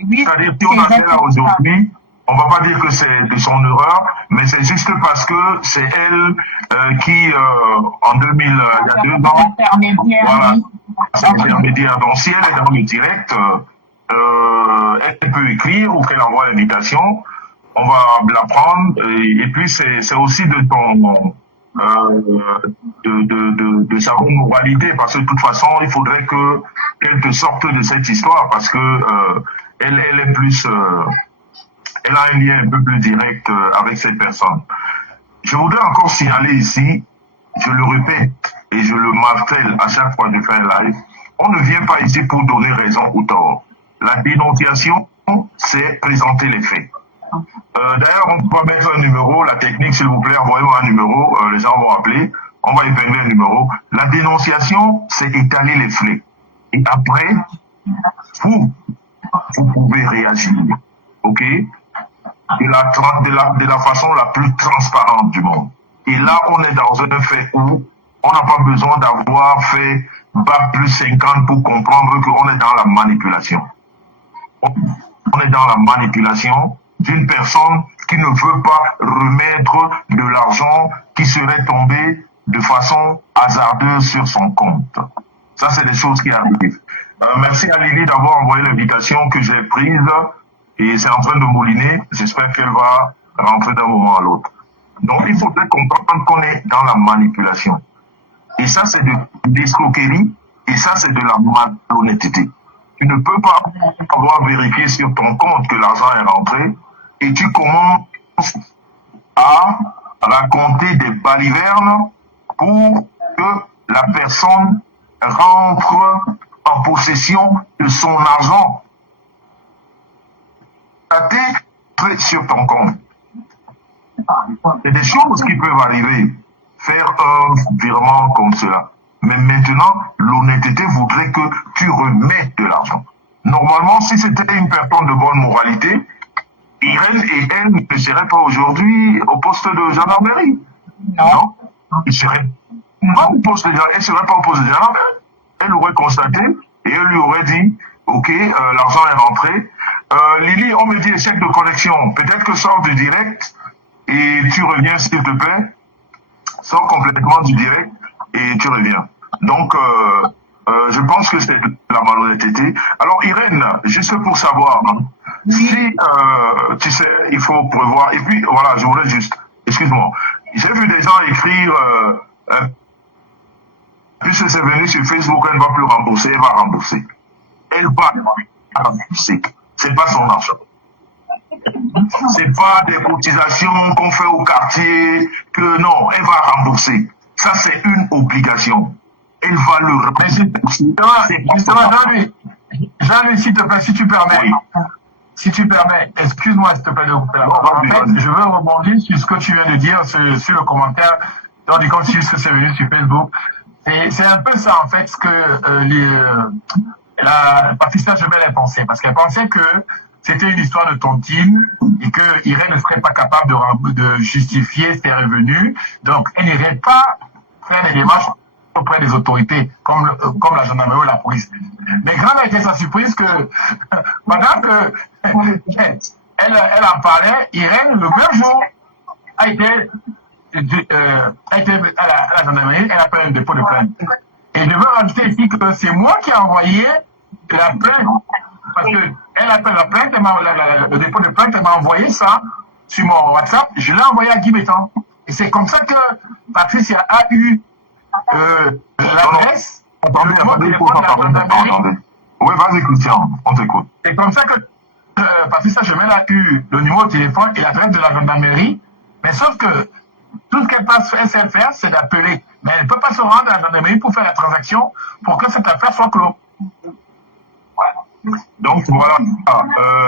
Oui, c'est-à-dire, si on a fait là aujourd'hui, on va pas dire que c'est de son erreur, mais c'est juste parce que c'est elle qui, en 2000, il y a 2 ans, voilà, c'est intermédiaire. Donc, si elle est dans le direct, elle peut écrire ou qu'elle envoie l'invitation, on va la prendre, et puis c'est aussi de ton, de sa bonne moralité, parce que de toute façon, il faudrait qu'elle te sorte de cette histoire, parce que, elle est plus, elle a un lien un peu plus direct avec cette personne. Je voudrais encore signaler ici, je le répète et je le martèle à chaque fois que je fais un live, on ne vient pas ici pour donner raison ou tort. La dénonciation, c'est présenter les faits. D'ailleurs, on peut mettre un numéro, la technique, s'il vous plaît, envoyez-moi un numéro, les gens vont appeler, on va épingler un numéro. La dénonciation, c'est étaler les faits. Et après, vous pouvez réagir, ok, de la façon la plus transparente du monde. Et là, on est dans un fait où on n'a pas besoin d'avoir fait bac plus 50 pour comprendre qu'on est dans la manipulation. On est dans la manipulation d'une personne qui ne veut pas remettre de l'argent qui serait tombé de façon hasardeuse sur son compte. Ça, c'est des choses qui arrivent. Merci à Lily d'avoir envoyé l'invitation que j'ai prise et c'est en train de mouliner. J'espère qu'elle va rentrer d'un moment à l'autre. Donc, il faudrait comprendre qu'on est dans la manipulation. Et ça, c'est de l'escroquerie et ça, c'est de la malhonnêteté. Tu ne peux pas avoir vérifié sur ton compte que l'argent est rentré et tu commences à raconter des balivernes pour que la personne rentre en possession de son argent. Sur ton compte. C'est des choses qui peuvent arriver. Faire un virement comme cela. Mais maintenant, l'honnêteté voudrait que tu remettes de l'argent. Normalement, si c'était une personne de bonne moralité, Irène et elle ne seraient pas aujourd'hui au poste de gendarmerie. Non. Elle serait pas au poste de gendarmerie. Elle serait pas au poste de gendarmerie. Elle aurait constaté et elle lui aurait dit, ok, l'argent est rentré. Lily, on me dit échec de connexion. Peut-être que sors du direct et tu reviens, s'il te plaît. Sors complètement du direct et tu reviens. Donc, je pense que c'est de la malhonnêteté. Alors, Irène, juste pour savoir, hein, si, tu sais, il faut prévoir. Et puis, voilà, je voudrais juste, excuse-moi, j'ai vu des gens écrire, puisque c'est venu sur Facebook, elle ne va plus rembourser, elle va rembourser. Elle va rembourser. C'est pas son argent. C'est pas des cotisations qu'on fait au quartier que non, elle va rembourser. Ça, c'est une obligation. Elle va le rembourser. Justement, Jean-Louis, s'il te plaît, si tu permets. Oui. Si tu permets, excuse-moi s'il te plaît de couper la parole. En fait, je veux rebondir sur ce que tu viens de dire, sur le commentaire, dans du compte sur ce que c'est venu sur Facebook. C'est un peu ça, en fait, ce que Patricia Gemelle a pensé. Parce qu'elle pensait que c'était une histoire de tontine et que Irène ne serait pas capable de justifier ses revenus. Donc, elle n'irait pas faire des démarches auprès des autorités, comme la gendarmerie ou la police. Mais grande a été sa surprise que, pendant que elle en parlait, Irène, le même jour, a été à la gendarmerie, elle a fait un dépôt de plainte. Et je veux rajouter ici que c'est moi qui ai envoyé la plainte, parce que elle a fait la plainte, le dépôt de plainte, elle m'a envoyé ça sur mon WhatsApp, je l'ai envoyé à Guy Bétan. Et c'est comme ça que Patricia a eu l'adresse. Attendez. Oui, vas-y, Christian, on t'écoute. C'est comme ça que Patricia Gemelle a eu le numéro de téléphone et l'adresse de la gendarmerie. Mais sauf que tout ce qu'elle sait faire, c'est d'appeler. Mais elle ne peut pas se rendre à la gendarmerie pour faire la transaction pour que cette affaire soit clos. Donc voilà,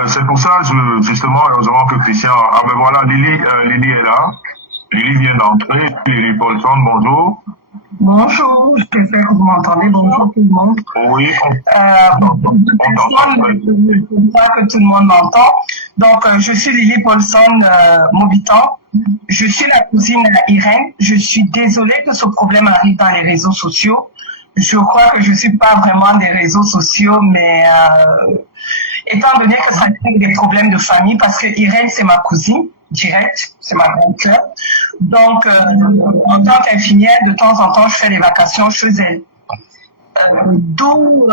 c'est pour ça, justement, heureusement que Christian... Ah ben voilà, Lily est là. Lily vient d'entrer. Lily Paulson, bonjour. Bonjour, j'espère que vous m'entendez. Bonjour tout le monde. Oui, Je crois que tout le monde m'entend. Donc, je suis Lily Paulson Mobitan. Je suis la cousine Irène. Je suis désolée que ce problème arrive dans les réseaux sociaux. Je crois que je suis pas vraiment des réseaux sociaux, mais étant donné que ça crée des problèmes de famille, parce que Irène, c'est ma cousine directe, c'est ma grande sœur. Donc, en tant qu'infirmière, de temps en temps, je fais des vacations chez elle. D'où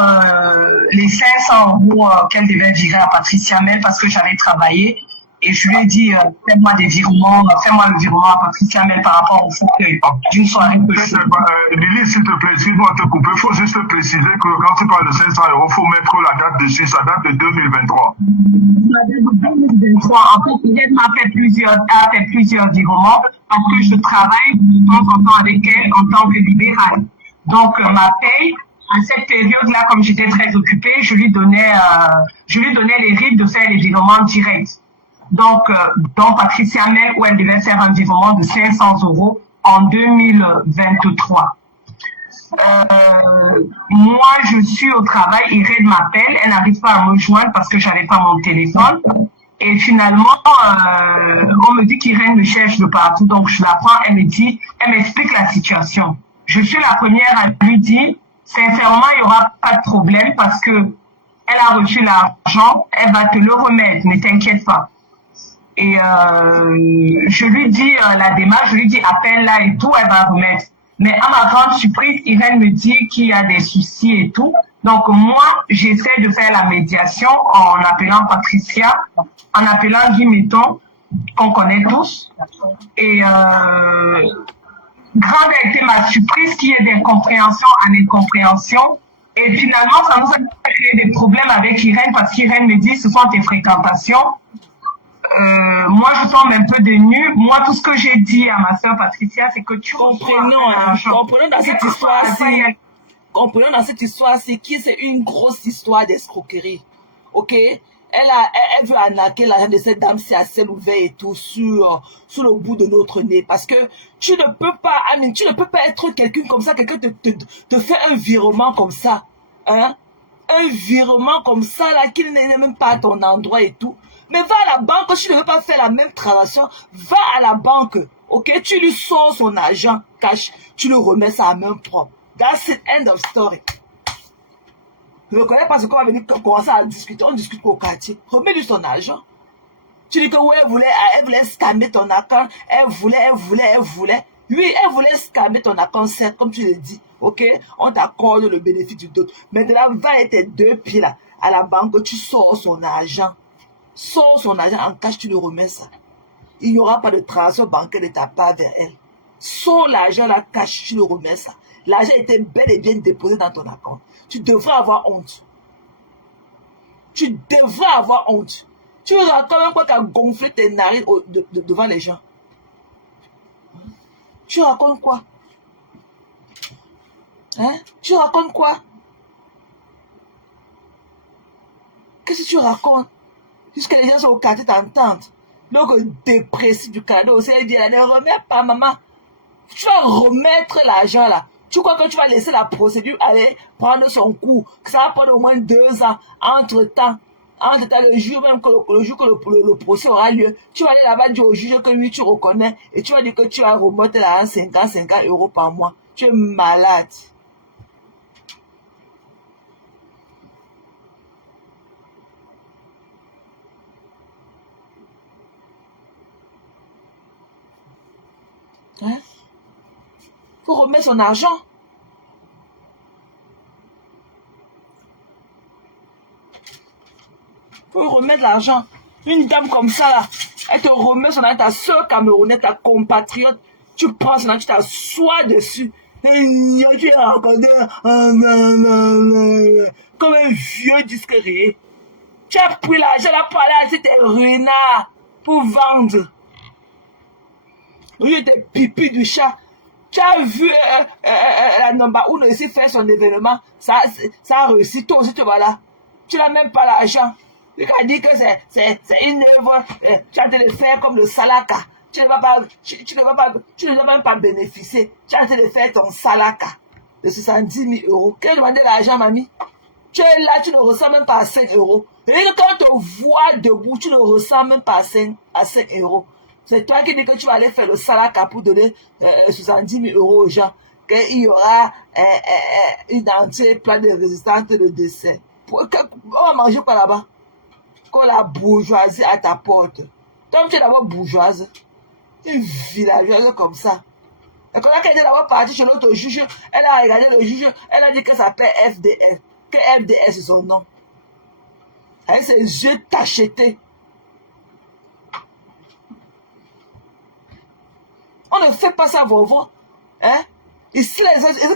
les 500 € qu'elle devait virer à Patricia Mel parce que j'avais travaillé. Et je lui ai dit, fais-moi des virements, fais-moi le virement à Patricia Mel par rapport au fauteuil d'une soirée que je... Lily, s'il te plaît, excuse-moi de te couper, il faut juste préciser que quand tu parles de 500 €, il faut mettre la date dessus, ça date de 2023. La date de 2023, en fait, Irène a fait plusieurs virements parce que je travaille de temps en temps avec elle en tant que libérale. Donc, ma paye, à cette période-là, comme j'étais très occupée, je lui donnais les RIB de faire les virements directs. Donc, dans Patricia Mel, où elle devait faire un virement de 500 € en 2023. Moi, je suis au travail, Irène m'appelle, elle n'arrive pas à me joindre parce que j'avais pas mon téléphone. Et finalement, on me dit qu'Irène me cherche de partout, donc je la prends, elle m'explique la situation. Je suis la première à lui dire, sincèrement, il n'y aura pas de problème parce que elle a reçu l'argent, elle va te le remettre, ne t'inquiète pas. Et je lui dis la démarche, je lui dis appelle-la et tout, elle va remettre. Mais à ma grande surprise, Irène me dit qu'il y a des soucis et tout. Donc moi, j'essaie de faire la médiation en appelant Patricia, en appelant Guy Metton, qu'on connaît tous. Et grande a été ma surprise qu'il y ait d'incompréhension en incompréhension. Et finalement, ça nous a créé des problèmes avec Irène parce qu'Irène me dit ce sont tes fréquentations. Moi, je tombe un peu de nu. Moi, tout ce que j'ai dit à ma sœur Patricia, c'est que tu comprenons dans cette histoire-ci. Comprenons dans cette histoire-ci que c'est une grosse histoire d'escroquerie. Ok? Elle veut arnaquer l'argent de cette dame si à ciel ouvert et tout sur le bout de notre nez. Parce que tu ne peux pas être quelqu'un comme ça, quelqu'un te fait un virement comme ça. Hein? Un virement comme ça, là, qui n'est même pas à ton endroit et tout. Mais va à la banque, si tu ne veux pas faire la même transaction, va à la banque, ok? Tu lui sors son argent cash, tu le remets ça à main propre. That's it, end of story. Je ne connais pas ce qu'on va venir commencer à discuter, on discute au quartier. Remets-lui son argent. Tu dis que oui, elle voulait scammer ton account, elle voulait. Oui, elle voulait scammer ton account, certes, comme tu le dis, ok? On t'accorde le bénéfice du doute. Maintenant, va avec tes 2 pieds là, à la banque, tu sors son argent. Sors son argent en cash, tu le remets ça. Il n'y aura pas de transaction bancaire de ta part vers elle. Sors l'argent en cash, tu le remets ça. L'argent était bel et bien déposé dans ton compte. Tu devrais avoir honte. Tu devrais avoir honte. Tu as quand même quoi qu'à gonfler tes narines devant les gens. Tu racontes quoi? Hein? Tu racontes quoi? Qu'est-ce que tu racontes? Puisque les gens sont au quartier t'entendent. Donc, dépressif du cadeau, c'est bien, ne remets pas, maman. Tu vas remettre l'argent là. Tu crois que tu vas laisser la procédure aller prendre son cours, que ça va prendre au moins 2 ans. Entre-temps, le jour même que le procès aura lieu, tu vas aller là-bas dire au juge que oui, tu reconnais, et tu vas dire que tu vas remonter là 50 € par mois. Tu es malade. Hein? Faut remettre son argent. Faut remettre l'argent. Une dame comme ça, là, elle te remet son argent, ta soeur camerounaise, ta compatriote, tu prends son argent, tu t'assois dessus. Et tu es raconté comme un vieux disque rayé. Tu as pris l'argent, là, pour aller à cet renard pour vendre. Au lieu de pipi du chat. Tu as vu la number 1 ici faire son événement. Ça a réussi. Toi aussi, tu vas là. Tu n'as même pas l'argent. Tu as dit que c'est une œuvre. Tu as de le faire comme le Salaka. tu ne vas même pas bénéficier. Tu es en train de faire ton salaka de 70 000 euros. Quel demandait l'argent, mamie? Tu es là, tu ne ressens même pas à 5 euros. Et quand on te voit debout, tu ne ressens même pas à 5 euros. C'est toi qui dis que tu vas aller faire le salaka pour donner 70 000 euros aux gens. Qu'il y aura une entrée pleine de résistance de décès. On va manger quoi là-bas? Quand la bourgeoisie à ta porte. Toi, tu es d'abord bourgeoise. Une villageoise comme ça. Et quand elle était d'abord partie chez l'autre juge, elle a regardé le juge, elle a dit que ça s'appelle FDS. Que FDS c'est son nom. Avec ses yeux tachetés. On ne fait pas ça, Vovo. Hein? Ici,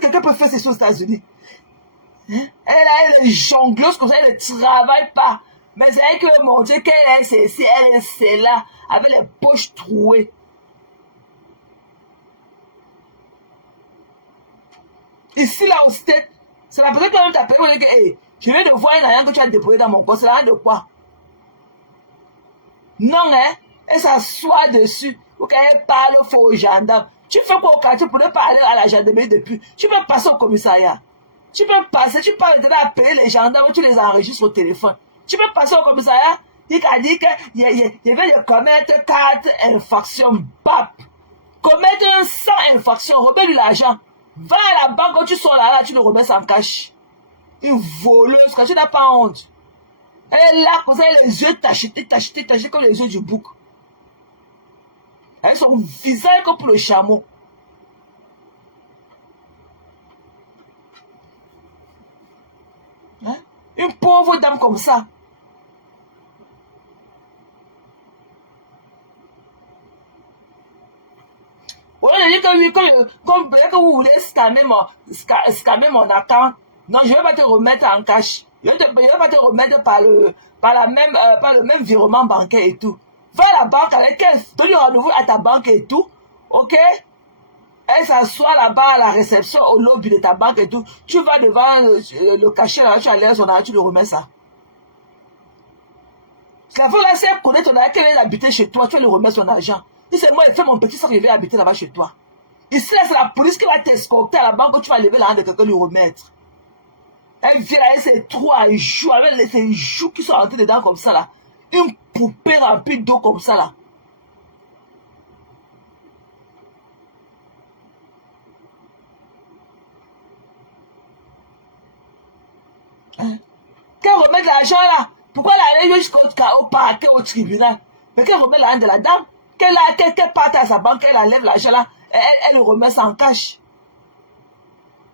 quelqu'un peut faire ces choses aux États-Unis. Hein? Elle est jongleuse comme ça, elle ne travaille pas. Mais c'est elle qui veut montrer qu'elle est celle-ci, elle est celle-là, avec les poches trouées. Ici, là, au State, c'est la personne qui va t'appeler pour dire que, hey, je viens de voir un agent que tu as déployé dans mon corps, c'est l'agent de quoi? Non, hein? Elle s'assoit dessus pour qu'elle parle aux gendarmes. Tu fais quoi au quartier pour ne pas aller à la gendarmerie depuis? Tu peux passer au commissariat. Tu peux passer, tu peux maintenant appeler les gendarmes, tu les enregistres au téléphone. Tu peux passer au commissariat, il a dit qu'il vient de commettre 4 infractions BAP. Commettre 100 infractions, remets-lui l'argent. Va à la banque, quand tu sors là, tu le remets sans cash. Une voleuse, quand tu n'as pas honte. Elle est là, comme ça, les yeux tachetés comme les yeux du bouc. Avec son visage comme pour le chameau. Hein? Une pauvre dame comme ça. On a dit que oui, comme que vous voulez scammer mon account. Non, je ne vais pas te remettre en cash. Je ne vais pas te remettre par le même virement bancaire et tout. Va à la banque avec elle, donne rendez-vous à ta banque et tout. Ok? Elle s'assoit là-bas à la réception, au lobby de ta banque et tout. Tu vas devant le cachet là, tu as l'air son argent, tu le remets ça. La fois là, si elle connaît ton argent, qu'elle vient habiter chez toi, tu vas lui remettre son argent. Si c'est moi, elle fait mon petit sang, je vais habiter là-bas chez toi. Ici, là, c'est la police qui va t'escorter à la banque, tu vas lever l'argent de quelqu'un lui remettre. Elle vient là, elle ses trous à joues, avec ses joues qui sont rentrées dedans comme ça là. Une poupée remplie d'eau comme ça là. Hein? Qu'elle remette l'argent là. Pourquoi elle allait jusqu'au parquet, au tribunal? Mais qu'elle remet l'argent de la dame. Qu'elle parte à sa banque, elle enlève l'argent là. Elle le remet sans cash.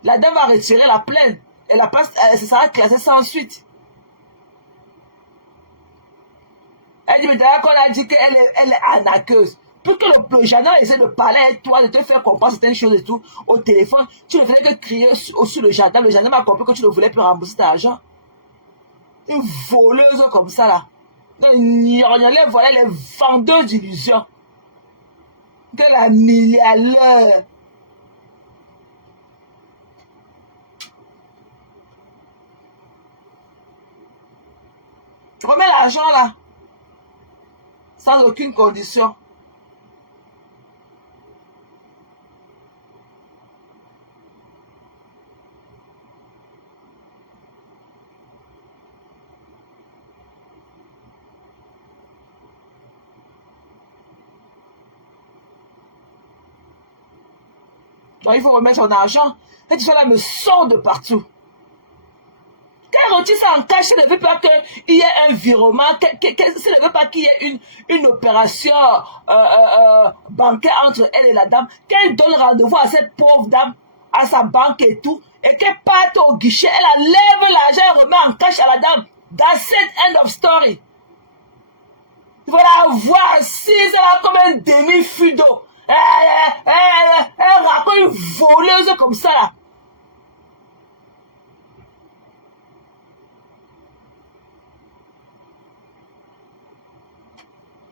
La dame va retirer la plainte. Et la place, ça sera classé sans suite. Elle dit, mais d'ailleurs, qu'on a dit qu'elle est arnaqueuse. Pour que le gendarme essaie de parler avec toi, de te faire comprendre certaines choses et tout, au téléphone, tu ne voulais que crier sur le gendarme. Le gendarme a compris que tu ne voulais plus rembourser ton argent. Une voleuse comme ça, là. Voilà les vendeurs d'illusions. Que la milliardaire. Remets l'argent là. Sans aucune condition. Donc il faut remettre son argent. Et tu là me sort de partout. Qu'elle retire ça en cash, elle ne veut pas qu'il y ait un virement, elle ne veut pas qu'il y ait une opération bancaire entre elle et la dame, qu'elle donne rendez-vous à cette pauvre dame, à sa banque et tout, et qu'elle parte au guichet, elle enlève l'argent, elle remet en cash à la dame. That's it, end of story. Il faut la voir assise, elle a comme un demi-fudo. Elle raconte une voleuse comme ça là.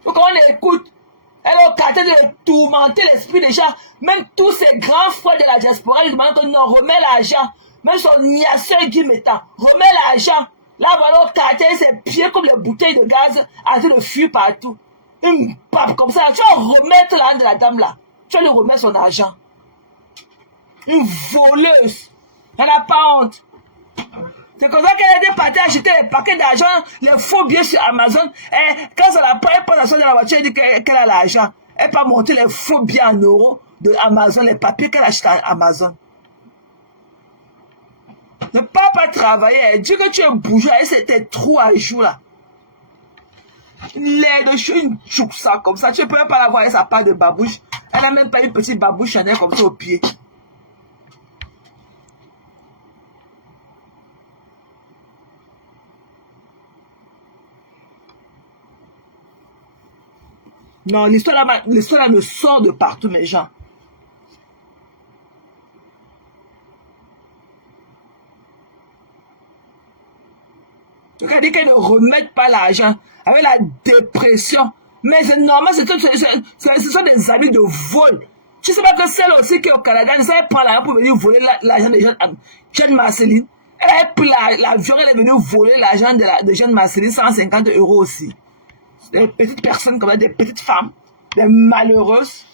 Donc on l'écoute. Elle est au quartier de tourmenter l'esprit des gens. Même tous ces grands frères de la diaspora, ils demandent que non, remets l'argent. Même son niasseur Guy Métan, remets l'argent. Là, voilà au quartier, ses pieds comme les bouteilles de gaz, en train de fuir partout. Une pape comme ça, tu vas remettre la de la dame là. Tu vas lui remettre son argent. Une voleuse. Elle n'a pas honte. C'est comme ça qu'elle a été partie acheter les paquets d'argent, les faux billets sur Amazon. Et quand ça la prend, elle prend la soeur de la voiture, elle dit qu'elle a l'argent. Elle peut monter les faux billets en euros de Amazon, les papiers qu'elle achète à Amazon. Ne pas travailler. Elle dit que tu es bourgeois et c'est tes trous à jour là. Une laide de chou, une chouk ça comme ça. Tu ne peux même pas la voir avec sa part de babouche. Elle n'a même pas une petite babouche Chanel comme ça au pied. Non, l'histoire là me sort de partout, mes gens. Regardez qu'elle ne remettent pas l'argent avec la dépression. Mais c'est normal, ce sont des amis de vol. Tu sais pas que celle aussi qui est au Canada, elle prend l'argent pour venir voler l'argent de Jeanne Marceline. Elle a pris l'avion, elle est venue voler l'argent de Jeanne Marceline, 150 € aussi. Des petites personnes comme ça, des petites femmes, des malheureuses,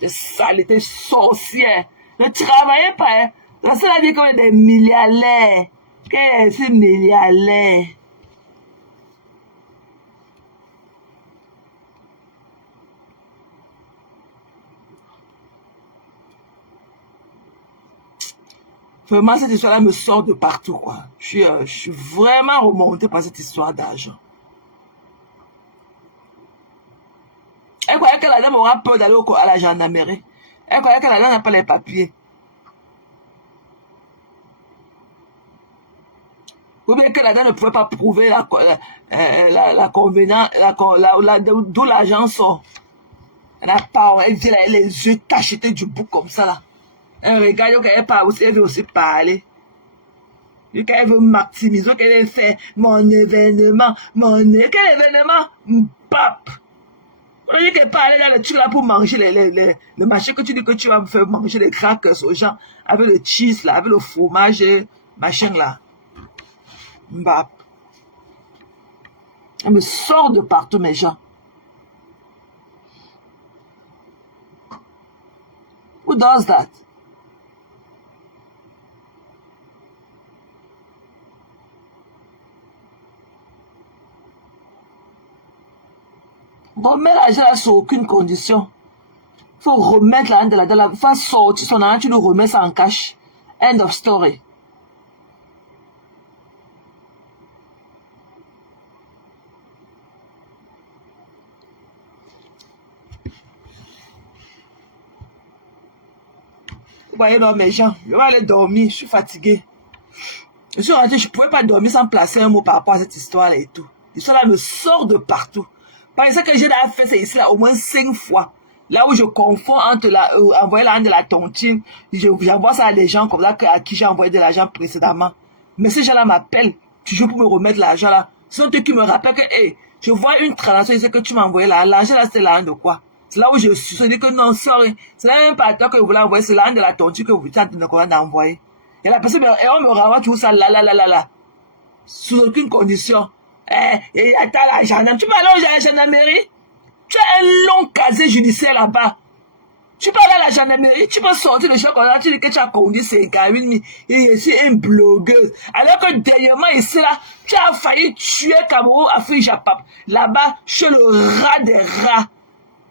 des saletés sorcières. Ne travaillez pas, hein. La seule vie comme des milliardaires. Qu'est-ce que c'est milliardaire? Vraiment, cette histoire-là me sort de partout, quoi. Je suis vraiment remontée par cette histoire d'argent. Elle croyait que la dame aura peur d'aller à la gendarmerie. Elle croyait que la dame n'a pas les papiers. Ou bien que la dame ne pouvait pas prouver la convenance, d'où l'argent sort. Elle n'a pas, elle dit, elle a les yeux tachetés du bout comme ça, là. Elle regarde elle veut aussi parler. Elle veut maximiser, qu'elle veut faire mon événement, quel événement? Pape! On dit qu'elle parle dans le truc là pour manger le machin que tu dis que tu vas me faire manger les crackers aux gens avec le cheese là, avec le fromage et machin là. Mbap. Elle me sort de partout, mes gens. Who does that? Remets l'argent là sur aucune condition. Il faut remettre l'argent de la il faut sortir son argent, tu le remets ça en cash. End of story. Vous voyez, non, mes gens, je vais aller dormir, je suis fatigué. Je suis rentré, je ne pouvais pas dormir sans placer un mot par rapport à cette histoire-là et tout. L'histoire-là me sort de partout. Parce que j'ai déjà fait ça ici là au moins 5 fois. Là où je confonds entre envoyer l'argent de la tontine, j'envoie ça à des gens comme ça à qui j'ai envoyé de l'argent précédemment. Mais ces gens-là m'appellent toujours pour me remettre l'argent là. Ce sont eux qui me rappellent que, hey, je vois une transaction ici que tu m'as envoyé là. L'argent là, c'est l'argent de quoi? C'est là où je suis dit que non, sorry. C'est là même pas à toi que vous voulez envoyer, c'est l'argent de la tontine que vous êtes en train d'envoyer. Et la personne, et on me renvoie toujours ça là. Sous aucune condition. Et attends la gendarmerie. Tu peux aller à la gendarmerie? Tu as un long casier judiciaire là-bas. Tu peux aller à la gendarmerie, tu peux sortir le choc, tu dis que tu as conduit 50 000 et ici une blogueuse. Alors que dernièrement ici là, tu as failli tuer Cameroun Afrique Japap. Là-bas, chez le rat des rats.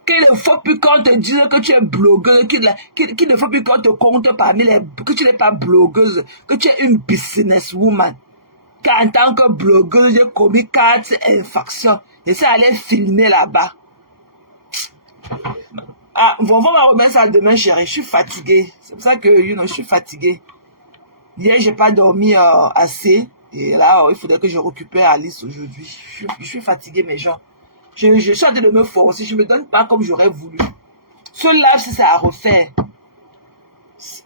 Qu'il ne faut plus qu'on te dise que tu es blogueuse, qu'il ne faut plus qu'on te compte parmi les, que tu n'es pas blogueuse, que tu es une businesswoman. Qu'en tant que blogueuse, j'ai commis 4 infractions. Et ça allait filmer là-bas. Ah, on va remettre ça demain, chérie. Je suis fatiguée. C'est pour ça que, je suis fatiguée. Hier, j'ai pas dormi assez. Et là, il faudrait que je récupère Alice aujourd'hui. Je suis fatiguée, mes gens. Je suis en train de me forcer. Je me donne pas comme j'aurais voulu. Ce live, c'est ça à refaire.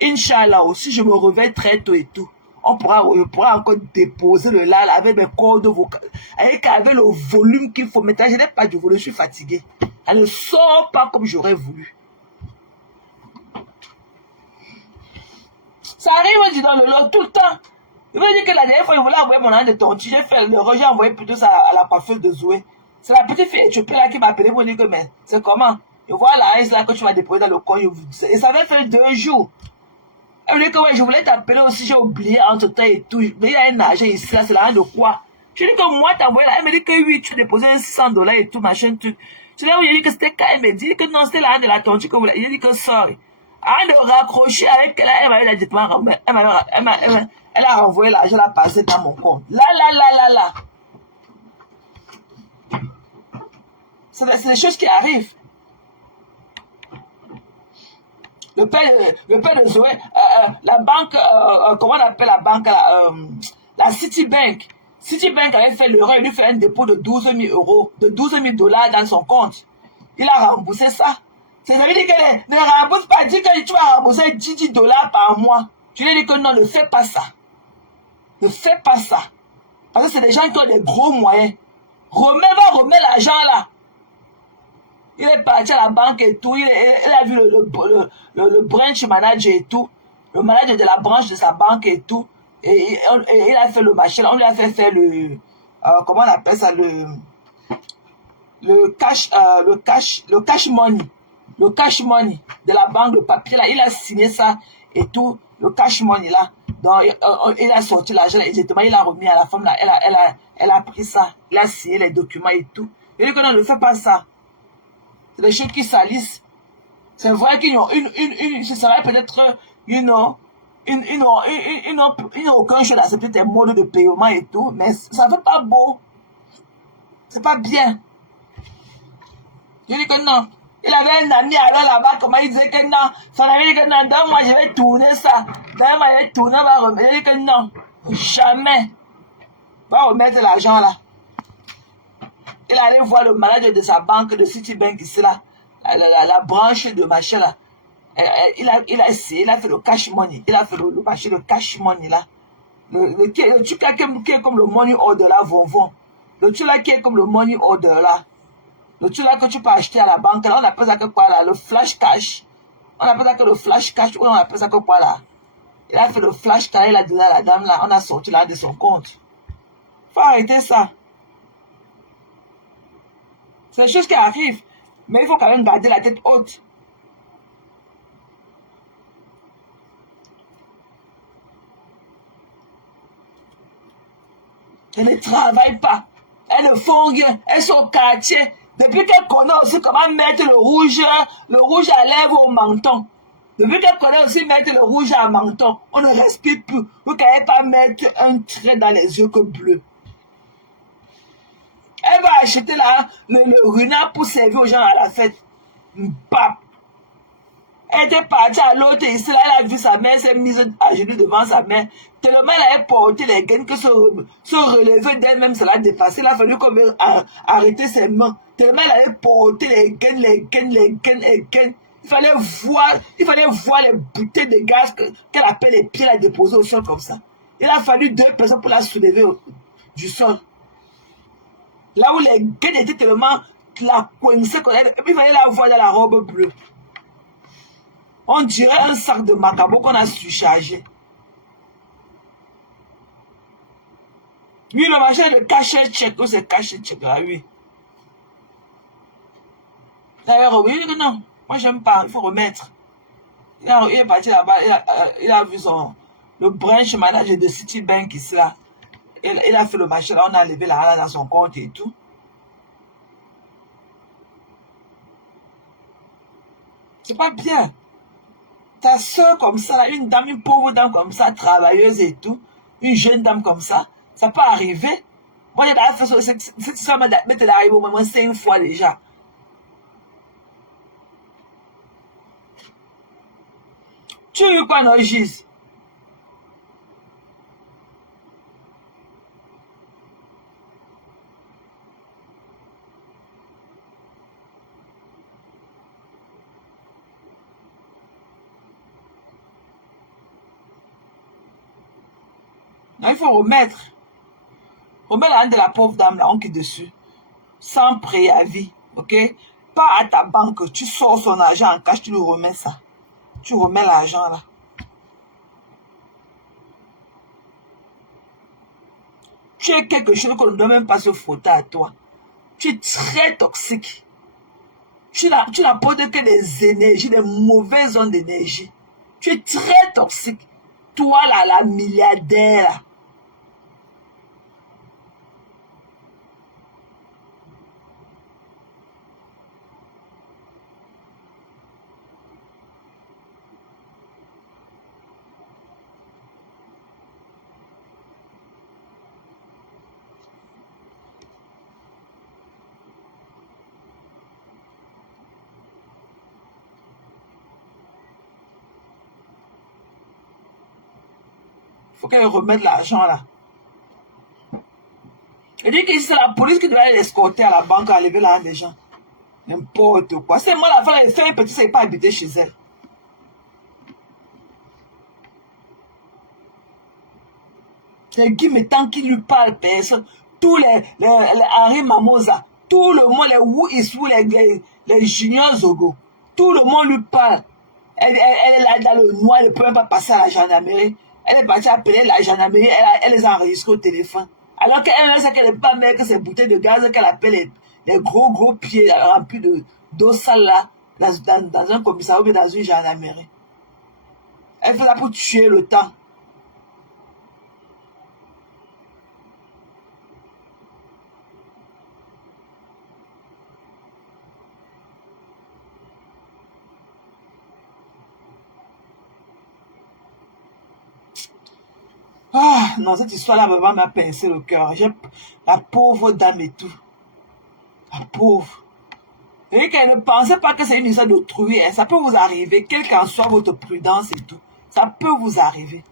Inch'Allah, aussi, je me réveille très tôt et tout. On pourra encore déposer le live avec mes cordes vocales. Avec le volume qu'il faut mettre. Je n'ai pas de volume, je suis fatiguée. Elle ne sort pas comme j'aurais voulu. Ça arrive dans le lot tout le temps. Je veux dire que la dernière fois, il voulait envoyer mon argent de tontine. J'ai fait l'erreur, j'ai envoyé plutôt ça à la coiffeuse de Zoé. C'est la petite fille éthiopienne là qui m'a appelé pour dire que, mais c'est comment? Et voilà, là que tu vas déposer dans le coin. Et ça avait fait 2 jours. Elle me dit que ouais, je voulais t'appeler aussi, j'ai oublié entre temps et tout. Mais il y a un agent ici, là, c'est l'argent de quoi? Je dis que moi, t'as envoyé là. Elle me dit que oui, tu as déposé $600 et tout, machin, tout. C'est là où il a dit que c'était quand elle me dit que non, c'était l'argent de la tontu que vous l'avez. Il a dit que sorry. Avant de raccrocher avec elle, elle m'avait dit, elle a renvoyé l'argent, là, passé dans mon compte. Là. C'est des choses qui arrivent. Le père de Zoé, la banque, comment on appelle la banque, la Citibank. Citibank avait fait l'erreur, il lui fait un dépôt de 12 000 euros, de 12 000 dollars dans son compte. Il a remboursé ça. Ça veut dire que ne rembourse pas, dis que tu vas rembourser 10 dollars par mois. Je lui ai dit que non, ne fais pas ça. Ne fais pas ça. Parce que c'est des gens qui ont des gros moyens. Remets l'argent là. Il est parti à la banque et tout. Il a vu le branch manager et tout. Le manager de la branche de sa banque et tout. Et il a fait le machin. On lui a fait faire le... comment on appelle ça? Le cash money. Le cash money de la banque, le papier là. Il a signé ça et tout. Le cash money là. Donc, il a sorti l'argent exactement. Il a remis à la femme là. Elle a pris ça. Il a signé les documents et tout. Il dit que non, ne fais pas ça. C'est des choses qui salissent. C'est vrai qu'ils ont ce serait peut-être, ils n'ont aucun choix d'accepter tes modes de paiement et tout, mais ça ne fait pas beau. C'est pas bien. Je dis que non. Il avait un ami alors là-bas, comment il disait que non. Son ami dit que non, donc moi je vais tourner ça. Donc moi je vais tourner, on va remettre. Il dit que non. Jamais. Va remettre l'argent là. Il allait voir le manager de sa banque, de Citibank ici là, la branche de machin là. Il a essayé, il a fait le cash money. Il a fait le marché de cash money là. Le truc là qui est comme le money order là, vont. Le truc là qui est comme le money order là. Le truc là que tu peux acheter à la banque là, on appelle ça que quoi là? Le flash cash. On appelle ça que le flash cash, ou on appelle ça que quoi là? Il a fait le flash cash, il a donné à la dame là, on a sorti là de son compte. Faut arrêter ça. C'est des choses qui arrivent. Mais il faut quand même garder la tête haute. Elles ne travaillent pas. Elles ne font rien. Elles sont au quartier. Depuis qu'elles connaissent aussi comment mettre le rouge à lèvres au menton. Depuis qu'elles connaissent aussi mettre le rouge à menton, on ne respire plus. Vous ne pouvez pas mettre un trait dans les yeux que bleu. Elle va acheter là le runard pour servir aux gens à la fête. Bap. Elle était partie à l'autre ici, là, elle a vu sa mère, s'est mise à genoux devant sa mère. Tellement elle avait porté les gaines que se relever d'elle-même, ça l'a dépassé. Il a fallu qu'on arrêter ses mains. Tellement elle avait porté les gaines. Il fallait voir les bouteilles de gaz qu'elle appelle les pieds la déposer au sol comme ça. Il a fallu 2 personnes pour la soulever du sol. Là où les gaines étaient tellement la coincée, et puis il fallait la voir dans la robe bleue. On dirait un sac de macabo qu'on a surchargé. Oui, le machin de cachet check, c'est cachet check, là, oui. D'ailleurs, oui, non, moi j'aime pas, il faut remettre. Il est parti là-bas, il a vu le branch manager de Citibank ici là. Il a fait le machin là, on a levé l'argent dans son compte et tout. C'est pas bien. Ta soeur comme ça, une dame, une pauvre dame comme ça, travailleuse et tout, une jeune dame comme ça peut arriver. Moi, j'ai déjà fait cette histoire, mais t'es arrivé au moins 5 fois déjà. Tu veux quoi, Nogis? Non, il faut remettre. Remets l'argent de la pauvre dame là, on quitte dessus. Sans préavis, ok? Pas à ta banque, tu sors son argent en cash, tu lui remets ça. Tu remets l'argent là. Tu es quelque chose qu'on ne doit même pas se frotter à toi. Tu es très toxique. Tu n'apportes que des énergies, des mauvaises ondes d'énergie. Tu es très toxique. Toi, là, la milliardaire. Faut qu'elle remette l'argent là. Elle dit que c'est la police qui doit aller l'escorter à la banque à lever l'argent des gens. N'importe quoi. C'est moi la femme, elle fait un petit, c'est pas habiter chez elle. C'est Guy Métan qui lui parle, personne. Tous les Henri Mamosa, tout le monde, les Wu Isou, les Junior Zogo, tout le monde lui parle. Elle est là dans le noir, elle ne peut même pas passer à la gendarmerie. Elle est partie appeler la gendarmerie, elle les enregistre au téléphone. Alors qu'elle sait qu'elle n'est pas mère que ces bouteilles de gaz qu'elle appelle les gros pieds remplis d'eau sale là, dans un commissariat ou bien dans une gendarmerie. Elle fait ça pour tuer le temps. Ah, non, cette histoire-là vraiment m'a pincé le cœur. La pauvre dame et tout. La pauvre. Et qu'elle ne pensait pas que c'est une histoire d'autrui. Hein. Ça peut vous arriver, quelle qu'en soit votre prudence et tout. Ça peut vous arriver.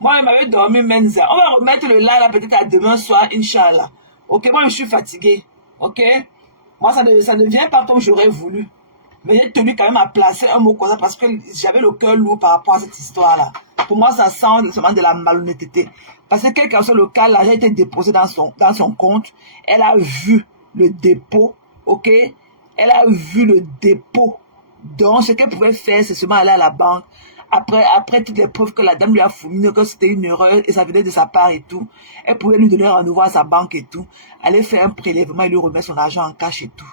Moi, il m'avait dormi Menza. On va remettre le là peut-être à demain soir, Inch'Allah. Ok, moi, je suis fatiguée. Ok? Moi, ça ne vient pas comme j'aurais voulu. Mais j'ai tenu quand même à placer un mot comme ça parce que j'avais le cœur lourd par rapport à cette histoire-là. Pour moi, ça sent seulement de la malhonnêteté. Parce que quel que soit le cas, l'argent a été déposé dans son compte. Elle a vu le dépôt. Ok? Elle a vu le dépôt. Donc, ce qu'elle pouvait faire, c'est seulement aller à la banque. Après toutes les preuves que la dame lui a fournies, que c'était une erreur et ça venait de sa part et tout, elle pouvait lui donner un nouveau à sa banque et tout, aller faire un prélèvement et lui remettre son argent en cash et tout.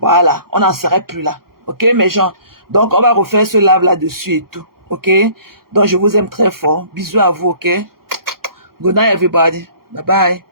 Voilà, on n'en serait plus là. Ok, mes gens? Donc, on va refaire ce live là-dessus et tout. Ok? Donc, je vous aime très fort. Bisous à vous, ok? Good night, everybody. Bye bye.